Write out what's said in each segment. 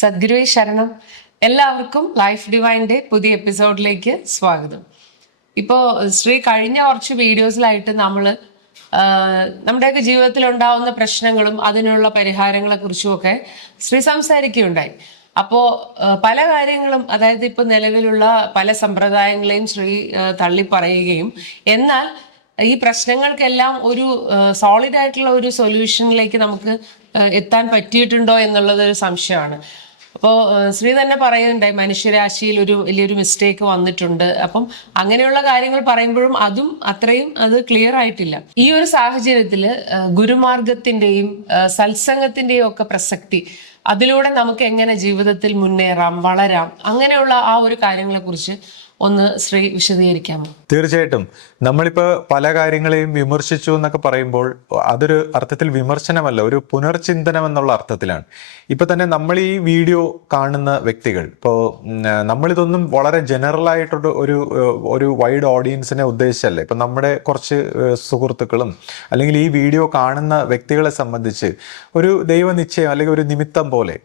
സദ്ഗുരുവേ ശരണം. എല്ലാവർക്കും ലൈഫ് ഡിവൈൻ്റെ പുതിയ എപ്പിസോഡിലേക്ക് സ്വാഗതം. ഇപ്പോൾ ശ്രീ കഴിഞ്ഞ കുറച്ച് വീഡിയോസിലായിട്ട് നമ്മൾ നമ്മുടെയൊക്കെ ജീവിതത്തിൽ ഉണ്ടാവുന്ന പ്രശ്നങ്ങളും അതിനുള്ള പരിഹാരങ്ങളെ കുറിച്ചുമൊക്കെ ശ്രീ സംസാരിക്കുകയുണ്ടായി. അപ്പോൾ പല കാര്യങ്ങളും, അതായത് ഇപ്പോൾ നിലവിലുള്ള പല സമ്പ്രദായങ്ങളെയും ശ്രീ തള്ളി പറയുകയും, എന്നാൽ ഈ പ്രശ്നങ്ങൾക്കെല്ലാം ഒരു സോളിഡ് ആയിട്ടുള്ള ഒരു സൊല്യൂഷനിലേക്ക് നമുക്ക് എത്താൻ പറ്റിയിട്ടുണ്ടോ എന്നുള്ളത് ഒരു സംശയമാണ്. അപ്പോൾ ശ്രീ തന്നെ പറയുന്നുണ്ടായി മനുഷ്യരാശിയിൽ ഒരു വലിയൊരു മിസ്റ്റേക്ക് വന്നിട്ടുണ്ട്. അപ്പം അങ്ങനെയുള്ള കാര്യങ്ങൾ പറയുമ്പോഴും അതും അത്രയും അത് ക്ലിയർ ആയിട്ടില്ല. ഈ ഒരു സാഹചര്യത്തിൽ ഗുരുമാർഗത്തിന്റെയും സത്സംഗത്തിന്റെയും ഒക്കെ പ്രസക്തി, അതിലൂടെ നമുക്ക് എങ്ങനെ ജീവിതത്തിൽ മുന്നേറാം, വളരാം, അങ്ങനെയുള്ള ആ ഒരു കാര്യങ്ങളെ കുറിച്ച് ഒന്ന് ശ്രീ വിശദീകരിക്കാമോ? തീർച്ചയായിട്ടും. നമ്മളിപ്പോ പല കാര്യങ്ങളെയും വിമർശിച്ചു എന്നൊക്കെ പറയുമ്പോൾ അതൊരു അർത്ഥത്തിൽ വിമർശനമല്ല, ഒരു പുനർചിന്തനം എന്നുള്ള അർത്ഥത്തിലാണ്. ഇപ്പൊ തന്നെ നമ്മൾ ഈ വീഡിയോ കാണുന്ന വ്യക്തികൾ, ഇപ്പോൾ നമ്മളിതൊന്നും വളരെ ജനറൽ ആയിട്ടുള്ള ഒരു വൈഡ് ഓഡിയൻസിനെ ഉദ്ദേശിച്ചല്ല. ഇപ്പൊ നമ്മുടെ കുറച്ച് സുഹൃത്തുക്കളും അല്ലെങ്കിൽ ഈ വീഡിയോ കാണുന്ന വ്യക്തികളെ സംബന്ധിച്ച് ഒരു ദൈവനിശ്ചയം അല്ലെങ്കിൽ ഒരു നിമിത്തം പോലെ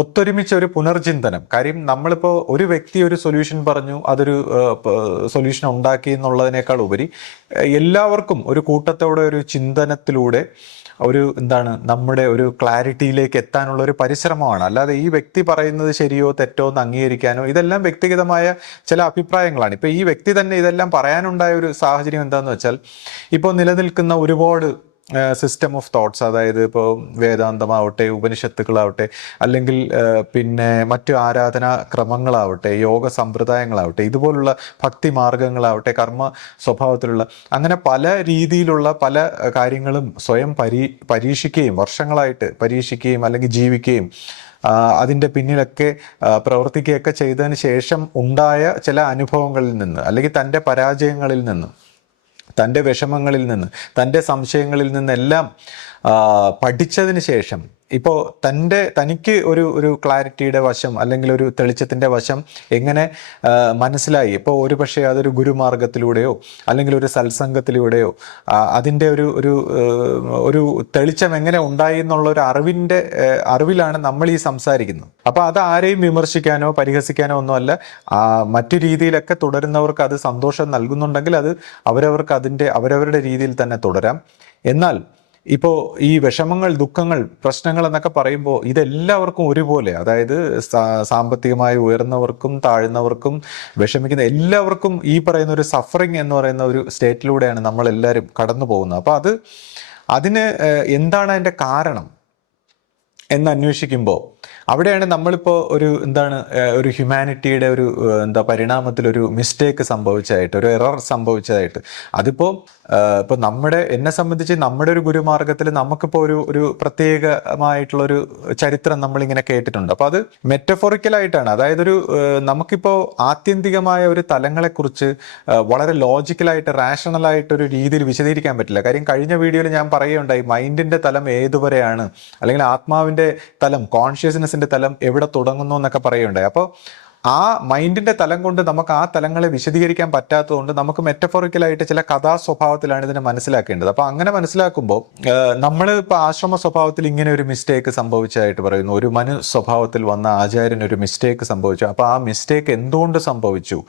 ഒത്തൊരുമിച്ച ഒരു പുനർചിന്തനം. കാര്യം നമ്മളിപ്പോൾ ഒരു വ്യക്തി ഒരു സൊല്യൂഷൻ പറഞ്ഞു, അതൊരു സൊല്യൂഷൻ ഉണ്ടാക്കി എന്നുള്ളതിനേക്കാൾ ഉപരി എല്ലാവർക്കും ഒരു കൂട്ടത്തോടെ ഒരു ചിന്തനത്തിലൂടെ നമ്മുടെ ഒരു ക്ലാരിറ്റിയിലേക്ക് എത്താനുള്ള ഒരു പരിശ്രമമാണ്. അല്ലാതെ ഈ വ്യക്തി പറയുന്നത് ശരിയോ തെറ്റോ എന്ന് അംഗീകരിക്കാനോ, ഇതെല്ലാം വ്യക്തിഗതമായ ചില അഭിപ്രായങ്ങളാണ്. ഇപ്പൊ ഈ വ്യക്തി തന്നെ ഇതെല്ലാം പറയാനുണ്ടായ ഒരു സാഹചര്യം എന്താണെന്ന് വെച്ചാൽ, ഇപ്പോൾ നിലനിൽക്കുന്ന ഒരുപാട് സിസ്റ്റം ഓഫ് തോട്ട്സ്, അതായത് ഇപ്പോൾ വേദാന്തമാവട്ടെ, ഉപനിഷത്തുക്കളാവട്ടെ, അല്ലെങ്കിൽ പിന്നെ മറ്റു ആരാധനാ ക്രമങ്ങളാവട്ടെ, യോഗ സമ്പ്രദായങ്ങളാവട്ടെ, ഇതുപോലുള്ള ഭക്തി മാർഗങ്ങളാവട്ടെ, കർമ്മ സ്വഭാവത്തിലുള്ള അങ്ങനെ പല രീതിയിലുള്ള പല കാര്യങ്ങളും സ്വയം പരീക്ഷിക്കുകയും വർഷങ്ങളായിട്ട് പരീക്ഷിക്കുകയും അല്ലെങ്കിൽ ജീവിക്കുകയും അതിൻ്റെ പിന്നിലൊക്കെ പ്രവർത്തിക്കുകയൊക്കെ ചെയ്തതിന് ശേഷം ഉണ്ടായ ചില അനുഭവങ്ങളിൽ നിന്ന്, അല്ലെങ്കിൽ തൻ്റെ പരാജയങ്ങളിൽ നിന്ന്, തൻ്റെ വിഷമങ്ങളിൽ നിന്ന്, തൻ്റെ സംശയങ്ങളിൽ നിന്നെല്ലാം പഠിച്ചതിന് ശേഷം ഇപ്പോൾ തനിക്ക് ഒരു ക്ലാരിറ്റിയുടെ വശം അല്ലെങ്കിൽ ഒരു തെളിച്ചത്തിൻ്റെ വശം എങ്ങനെ മനസ്സിലായി. ഇപ്പോൾ ഒരു പക്ഷേ അതൊരു ഗുരുമാർഗത്തിലൂടെയോ അല്ലെങ്കിൽ ഒരു സത്സംഗത്തിലൂടെയോ അതിൻ്റെ ഒരു തെളിച്ചം എങ്ങനെ ഉണ്ടായി എന്നുള്ള ഒരു അറിവിലാണ് നമ്മൾ ഈ സംസാരിക്കുന്നത്. അപ്പോൾ അത് ആരെയും വിമർശിക്കാനോ പരിഹസിക്കാനോ ഒന്നുമല്ല. മറ്റു രീതിയിലൊക്കെ തുടരുന്നവർക്ക് അത് സന്തോഷം നൽകുന്നുണ്ടെങ്കിൽ അത് അവരവരുടെ രീതിയിൽ തന്നെ തുടരാം. എന്നാൽ ഇപ്പോൾ ഈ വിഷമങ്ങൾ, ദുഃഖങ്ങൾ, പ്രശ്നങ്ങൾ എന്നൊക്കെ പറയുമ്പോൾ ഇതെല്ലാവർക്കും ഒരുപോലെ, അതായത് സാമ്പത്തികമായി ഉയർന്നവർക്കും താഴ്ന്നവർക്കും വിഷമിക്കുന്ന എല്ലാവർക്കും ഈ പറയുന്ന ഒരു സഫറിങ് എന്ന് പറയുന്ന ഒരു സ്റ്റേറ്റിലൂടെയാണ് നമ്മളെല്ലാവരും കടന്നു പോകുന്നത്. അപ്പോൾ അതിന് എന്താണ് അതിൻ്റെ കാരണം എന്ന് അന്വേഷിക്കുമ്പോൾ അവിടെയാണ് നമ്മളിപ്പോൾ ഒരു ഹ്യൂമാനിറ്റിയുടെ പരിണാമത്തിലൊരു മിസ്റ്റേക്ക് സംഭവിച്ചതായിട്ട്, ഒരു എറർ സംഭവിച്ചതായിട്ട്. അതിപ്പോൾ എന്നെ സംബന്ധിച്ച് നമ്മുടെ ഒരു ഗുരുമാർഗത്തിൽ നമുക്കിപ്പോൾ ഒരു പ്രത്യേകമായിട്ടുള്ളൊരു ചരിത്രം നമ്മളിങ്ങനെ കേട്ടിട്ടുണ്ട്. അപ്പോൾ അത് മെറ്റഫോറിക്കലായിട്ടാണ്. അതായത് നമുക്കിപ്പോൾ ആത്യന്തികമായ ഒരു തലങ്ങളെക്കുറിച്ച് വളരെ ലോജിക്കലായിട്ട് റാഷണലായിട്ടൊരു രീതിയിൽ വിശദീകരിക്കാൻ പറ്റില്ല. കാര്യം കഴിഞ്ഞ വീഡിയോയിൽ ഞാൻ പറയുകയുണ്ടായി, മൈൻഡിൻ്റെ തലം ഏതുവരെയാണ്, അല്ലെങ്കിൽ ആത്മാവിൻ്റെ തലം, കോൺഷ്യസ്നെസ്സിൻ്റെ തലം എവിടെ തുടങ്ങുന്നു എന്നൊക്കെ പറയുകയുണ്ടായി. അപ്പോൾ ആ മൈൻഡിന്റെ തലം കൊണ്ട് നമുക്ക് ആ തലങ്ങളെ വിശദീകരിക്കാൻ പറ്റാത്തതുകൊണ്ട് നമുക്ക് മെറ്റഫോറിക്കലായിട്ട് ചില കഥാ സ്വഭാവത്തിലാണ് ഇതിനെ മനസ്സിലാക്കേണ്ടത്. അപ്പൊ അങ്ങനെ മനസ്സിലാക്കുമ്പോൾ നമ്മൾ ഇപ്പോൾ ആശ്രമ സ്വഭാവത്തിൽ ഇങ്ങനെ ഒരു മിസ്റ്റേക്ക് സംഭവിച്ചതായിട്ട് പറയുന്നു, ഒരു മനു സ്വഭാവത്തിൽ വന്ന ആചാര്യന് ഒരു മിസ്റ്റേക്ക് സംഭവിച്ചു. അപ്പൊ ആ മിസ്റ്റേക്ക് എന്തുകൊണ്ട് സംഭവിച്ചു,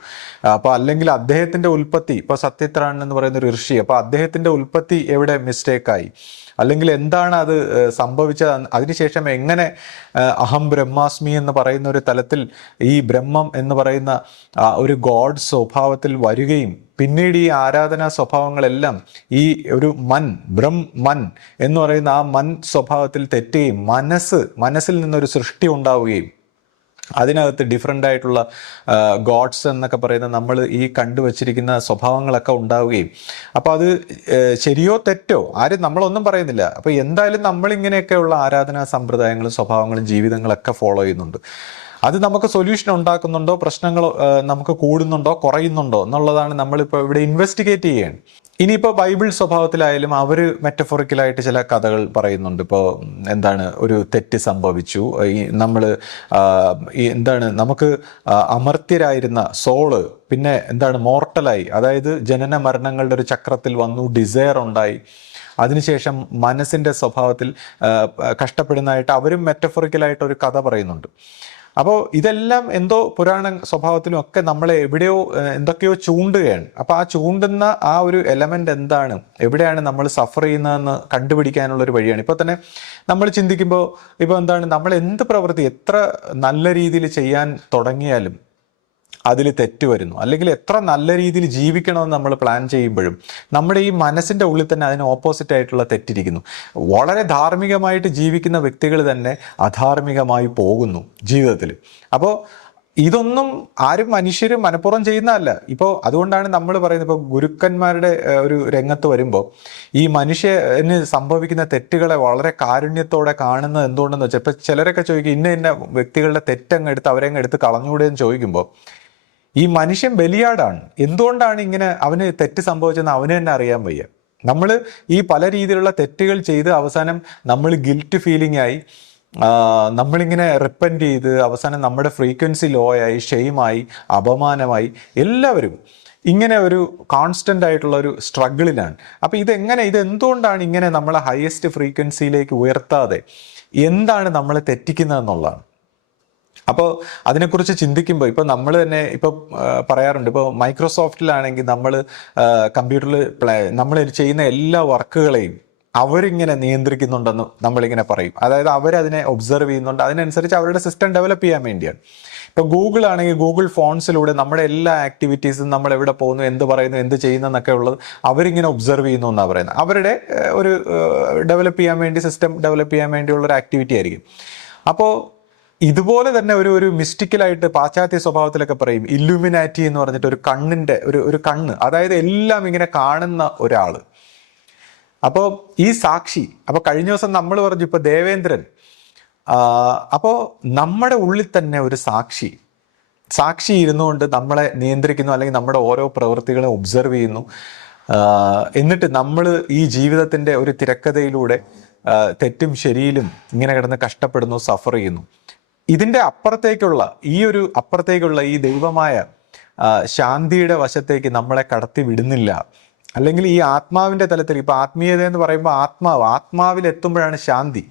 അപ്പൊ അല്ലെങ്കിൽ അദ്ദേഹത്തിന്റെ ഉൽപ്പത്തി, ഇപ്പൊ സത്യത്രാൻ എന്ന് പറയുന്ന ഒരു ഋഷി, അപ്പൊ അദ്ദേഹത്തിന്റെ ഉൽപ്പത്തി എവിടെ മിസ്റ്റേക്കായി, അല്ലെങ്കിൽ എന്താണ് അത് സംഭവിച്ചത്, അതിനുശേഷം എങ്ങനെ അഹം ബ്രഹ്മാസ്മി എന്ന് പറയുന്ന ഒരു തലത്തിൽ ഈ ബ്രഹ്മം എന്ന് പറയുന്ന ഒരു ഗോഡ് സ്വഭാവത്തിൽ വരികയും പിന്നീട് ഈ ആരാധനാ സ്വഭാവങ്ങളെല്ലാം ഈ ഒരു മൻ എന്ന് പറയുന്ന ആ മൻ സ്വഭാവത്തിൽ തെറ്റുകയും മനസ്സിൽ നിന്നൊരു സൃഷ്ടി ഉണ്ടാവുകയും അതിനകത്ത് ഡിഫറെൻ്റ് ആയിട്ടുള്ള ഗോഡ്സ് എന്നൊക്കെ പറയുന്ന നമ്മൾ ഈ കണ്ടുവച്ചിരിക്കുന്ന സ്വഭാവങ്ങളൊക്കെ ഉണ്ടാവുകയും, അപ്പോൾ അത് ശരിയോ തെറ്റോ ആരും നമ്മളൊന്നും പറയുന്നില്ല. അപ്പോൾ എന്തായാലും നമ്മളിങ്ങനെയൊക്കെയുള്ള ആരാധനാ സമ്പ്രദായങ്ങളും സ്വഭാവങ്ങളും ജീവിതങ്ങളൊക്കെ ഫോളോ ചെയ്യുന്നുണ്ട്. അത് നമുക്ക് സൊല്യൂഷൻ ഉണ്ടാക്കുന്നുണ്ടോ, പ്രശ്നങ്ങൾ നമുക്ക് കൂടുന്നുണ്ടോ കുറയുന്നുണ്ടോ എന്നുള്ളതാണ് നമ്മളിപ്പോൾ ഇവിടെ ഇൻവെസ്റ്റിഗേറ്റ് ചെയ്യേണ്ടത്. ഇനിയിപ്പോൾ ബൈബിൾ സ്വഭാവത്തിലായാലും അവർ മെറ്റഫോറിക്കലായിട്ട് ചില കഥകൾ പറയുന്നുണ്ട്. ഇപ്പോൾ ഒരു തെറ്റ് സംഭവിച്ചു, നമുക്ക് അമർത്യരായിരുന്ന സോള് പിന്നെ മോർട്ടലായി, അതായത് ജനന മരണങ്ങളുടെ ഒരു ചക്രത്തിൽ വന്നു, ഡിസയർ ഉണ്ടായി, അതിനുശേഷം മനസ്സിൻ്റെ സ്വഭാവത്തിൽ കഷ്ടപ്പെടുന്നതായിട്ട് അവരും മെറ്റഫോറിക്കലായിട്ട് ഒരു കഥ പറയുന്നുണ്ട്. അപ്പോൾ ഇതെല്ലാം എന്തോ പുരാണ സ്വഭാവത്തിലും ഒക്കെ നമ്മളെ എവിടെയോ എന്തൊക്കെയോ ചൂണ്ടുകയാണ്. അപ്പോൾ ആ ചൂണ്ടുന്ന ആ ഒരു എലമെന്റ് എന്താണ്, എവിടെയാണ് നമ്മൾ സഫർ ചെയ്യുന്നതെന്ന് കണ്ടുപിടിക്കാനുള്ളൊരു വഴിയാണ്. ഇപ്പോൾ തന്നെ നമ്മൾ ചിന്തിക്കുമ്പോൾ ഇപ്പോൾ എന്താണ്, നമ്മൾ എന്ത് പ്രവൃത്തി എത്ര നല്ല രീതിയിൽ ചെയ്യാൻ തുടങ്ങിയാലും അതിൽ തെറ്റ് വരുന്നു, അല്ലെങ്കിൽ എത്ര നല്ല രീതിയിൽ ജീവിക്കണമെന്ന് നമ്മൾ പ്ലാൻ ചെയ്യുമ്പോഴും നമ്മുടെ ഈ മനസ്സിൻ്റെ ഉള്ളിൽ തന്നെ അതിന് ഓപ്പോസിറ്റ് ആയിട്ടുള്ള തെറ്റിരിക്കുന്നു. വളരെ ധാർമ്മികമായിട്ട് ജീവിക്കുന്ന വ്യക്തികൾ തന്നെ അധാർമികമായി പോകുന്നു ജീവിതത്തിൽ. അപ്പോൾ ഇതൊന്നും ആരും മനുഷ്യർ മനഃപൂർവ്വം ചെയ്യുന്നതല്ല. ഇപ്പോൾ അതുകൊണ്ടാണ് നമ്മൾ പറയുന്നത്, ഇപ്പോൾ ഗുരുക്കന്മാരുടെ ഒരു രംഗത്ത് വരുമ്പോൾ ഈ മനുഷ്യന് സംഭവിക്കുന്ന തെറ്റുകളെ വളരെ കാരുണ്യത്തോടെ കാണുന്നത് എന്തുകൊണ്ടെന്ന് വെച്ചാൽ, ഇപ്പോൾ ചിലരൊക്കെ ചോദിക്കും ഇന്ന വ്യക്തികളുടെ തെറ്റങ്ങ് എടുത്ത് അവരങ്ങ് എടുത്ത് കളഞ്ഞുകൂടെയെന്ന് ചോദിക്കുമ്പോൾ, ഈ മനുഷ്യൻ ബലിയാടാണ്. എന്തുകൊണ്ടാണ് ഇങ്ങനെ അവന് തെറ്റ് സംഭവിച്ചതെന്ന് അവന് തന്നെ അറിയാൻ വയ്യ. നമ്മൾ ഈ പല രീതിയിലുള്ള തെറ്റുകൾ ചെയ്ത് അവസാനം നമ്മൾ ഗിൽറ്റ് ഫീലിംഗ് ആയി, നമ്മളിങ്ങനെ റിപ്പൻറ്റ് ചെയ്ത് അവസാനം നമ്മുടെ ഫ്രീക്വൻസി ലോ ആയി, ഷെയിമായി, അപമാനമായി, എല്ലാവരും ഇങ്ങനെ ഒരു കോൺസ്റ്റൻ്റ് ആയിട്ടുള്ള ഒരു സ്ട്രഗിളിലാണ്. അപ്പോൾ ഇതെന്തുകൊണ്ടാണ് ഇങ്ങനെ നമ്മളെ ഹയസ്റ്റ് ഫ്രീക്വൻസിയിലേക്ക് ഉയർത്താതെ എന്താണ് നമ്മളെ തെറ്റിക്കുന്നതെന്നുള്ളതാണ്. അപ്പോൾ അതിനെക്കുറിച്ച് ചിന്തിക്കുമ്പോൾ ഇപ്പോൾ നമ്മൾ തന്നെ ഇപ്പോൾ പറയാറുണ്ട്, ഇപ്പോൾ മൈക്രോസോഫ്റ്റിലാണെങ്കിൽ നമ്മൾ കമ്പ്യൂട്ടറിൽ നമ്മൾ ചെയ്യുന്ന എല്ലാ വർക്കുകളെയും അവരിങ്ങനെ നിയന്ത്രിക്കുന്നുണ്ടെന്ന് നമ്മളിങ്ങനെ പറയും. അതായത് അവരതിനെ ഒബ്സർവ് ചെയ്യുന്നുണ്ട്, അതിനനുസരിച്ച് അവരുടെ സിസ്റ്റം ഡെവലപ്പ് ചെയ്യാൻ വേണ്ടിയാണ്. ഇപ്പോൾ ഗൂഗിൾ ആണെങ്കിൽ ഗൂഗിൾ ഫോൺസിലൂടെ നമ്മുടെ എല്ലാ ആക്ടിവിറ്റീസും, നമ്മൾ എവിടെ പോകുന്നു, എന്ത് പറയുന്നു, എന്ത് ചെയ്യുന്നു എന്നൊക്കെ ഉള്ളത് അവരിങ്ങനെ ഒബ്സർവ് ചെയ്യുന്നു എന്നാണ് പറയുന്നത്. അവരുടെ ഒരു ഡെവലപ്പ് ചെയ്യാൻ വേണ്ടി, സിസ്റ്റം ഡെവലപ്പ് ചെയ്യാൻ വേണ്ടിയുള്ളൊരു ആക്ടിവിറ്റി ആയിരിക്കും. അപ്പോൾ ഇതുപോലെ തന്നെ ഒരു മിസ്റ്റിക്കലായിട്ട് പാശ്ചാത്യ സ്വഭാവത്തിലൊക്കെ പറയും ഇല്ലുമിനാറ്റി എന്ന് പറഞ്ഞിട്ട് ഒരു കണ്ണിൻ്റെ ഒരു കണ്ണ്, അതായത് എല്ലാം ഇങ്ങനെ കാണുന്ന ഒരാൾ. അപ്പോൾ ഈ സാക്ഷി, അപ്പോൾ കഴിഞ്ഞ ദിവസം നമ്മൾ പറഞ്ഞു ഇപ്പോൾ ദേവേന്ദ്രൻ, അപ്പോൾ നമ്മുടെ ഉള്ളിൽ തന്നെ ഒരു സാക്ഷി ഇരുന്നുകൊണ്ട് നമ്മളെ നിയന്ത്രിക്കുന്നു, അല്ലെങ്കിൽ നമ്മുടെ ഓരോ പ്രവൃത്തികളെ ഒബ്സർവ് ചെയ്യുന്നു. എന്നിട്ട് നമ്മൾ ഈ ജീവിതത്തിൻ്റെ ഒരു തിരക്കഥയിലൂടെ തെറ്റും ശരിയിലും ഇങ്ങനെ കിടന്ന് കഷ്ടപ്പെടുന്നു, സഫർ ചെയ്യുന്നു. ഇതിൻ്റെ അപ്പുറത്തേക്കുള്ള ഈ ദൈവമായ ശാന്തിയുടെ വശത്തേക്ക് നമ്മളെ കടത്തി വിടുന്നില്ല. അല്ലെങ്കിൽ ഈ ആത്മാവിൻ്റെ തലത്തിൽ, ഇപ്പോൾ ആത്മീയത എന്ന് പറയുമ്പോൾ ആത്മാവിലെത്തുമ്പോഴാണ് ശാന്തി.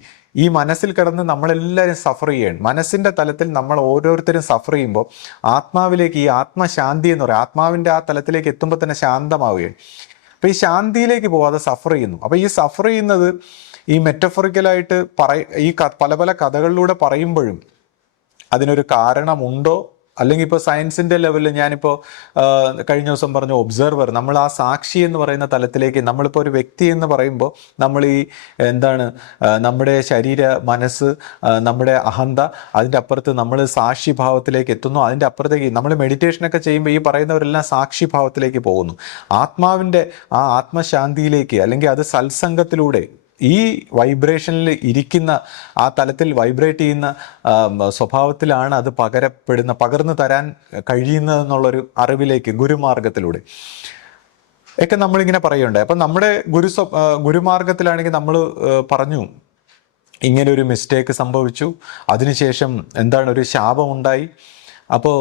ഈ മനസ്സിൽ കിടന്ന് നമ്മളെല്ലാവരും സഫർ ചെയ്യുകയാണ്. മനസ്സിൻ്റെ തലത്തിൽ നമ്മൾ ഓരോരുത്തരും സഫർ ചെയ്യുമ്പോൾ ആത്മാവിലേക്ക്, ഈ ആത്മശാന്തി എന്ന് പറയും, ആത്മാവിൻ്റെ ആ തലത്തിലേക്ക് എത്തുമ്പോൾ തന്നെ ശാന്തമാവുകയാണ്. അപ്പോൾ ഈ ശാന്തിയിലേക്ക് പോകാതെ സഫർ ചെയ്യുന്നു. അപ്പോൾ ഈ സഫർ ചെയ്യുന്നത് ഈ മെറ്റഫോറിക്കലായിട്ട് ഈ പല പല കഥകളിലൂടെ പറയുമ്പോഴും അതിനൊരു കാരണമുണ്ടോ, അല്ലെങ്കിൽ ഇപ്പോൾ സയൻസിൻ്റെ ലെവലിൽ ഞാനിപ്പോൾ കഴിഞ്ഞ ദിവസം പറഞ്ഞു ഒബ്സർവർ, നമ്മൾ ആ സാക്ഷി എന്ന് പറയുന്ന തലത്തിലേക്ക്, നമ്മളിപ്പോൾ ഒരു വ്യക്തി എന്ന് പറയുമ്പോൾ നമ്മൾ ഈ നമ്മുടെ ശരീര, മനസ്സ്, നമ്മുടെ അഹന്ത, അതിൻ്റെ അപ്പുറത്ത് നമ്മൾ സാക്ഷിഭാവത്തിലേക്ക് എത്തുന്നു. അതിൻ്റെ അപ്പുറത്തേക്ക് നമ്മൾ മെഡിറ്റേഷനൊക്കെ ചെയ്യുമ്പോൾ ഈ പറയുന്നവരെല്ലാം സാക്ഷിഭാവത്തിലേക്ക് പോകുന്നു. ആത്മാവിൻ്റെ ആ ആത്മശാന്തിയിലേക്ക്, അല്ലെങ്കിൽ അത് സത്സംഗത്തിലൂടെ ഈ വൈബ്രേഷനിൽ ഇരിക്കുന്ന, ആ തലത്തിൽ വൈബ്രേറ്റ് ചെയ്യുന്ന സ്വഭാവത്തിലാണ് അത് പകർന്നു തരാൻ കഴിയുന്നതെന്നുള്ളൊരു അറിവിലേക്ക് ഗുരുമാർഗത്തിലൂടെ ഒക്കെ നമ്മളിങ്ങനെ പറയുന്നുണ്ട്. അപ്പം നമ്മുടെ ഗുരുമാർഗത്തിലാണെങ്കിൽ നമ്മൾ പറഞ്ഞു ഇങ്ങനെ ഒരു മിസ്റ്റേക്ക് സംഭവിച്ചു, അതിനുശേഷം എന്താണ്, ഒരു ശാപമുണ്ടായി. അപ്പോൾ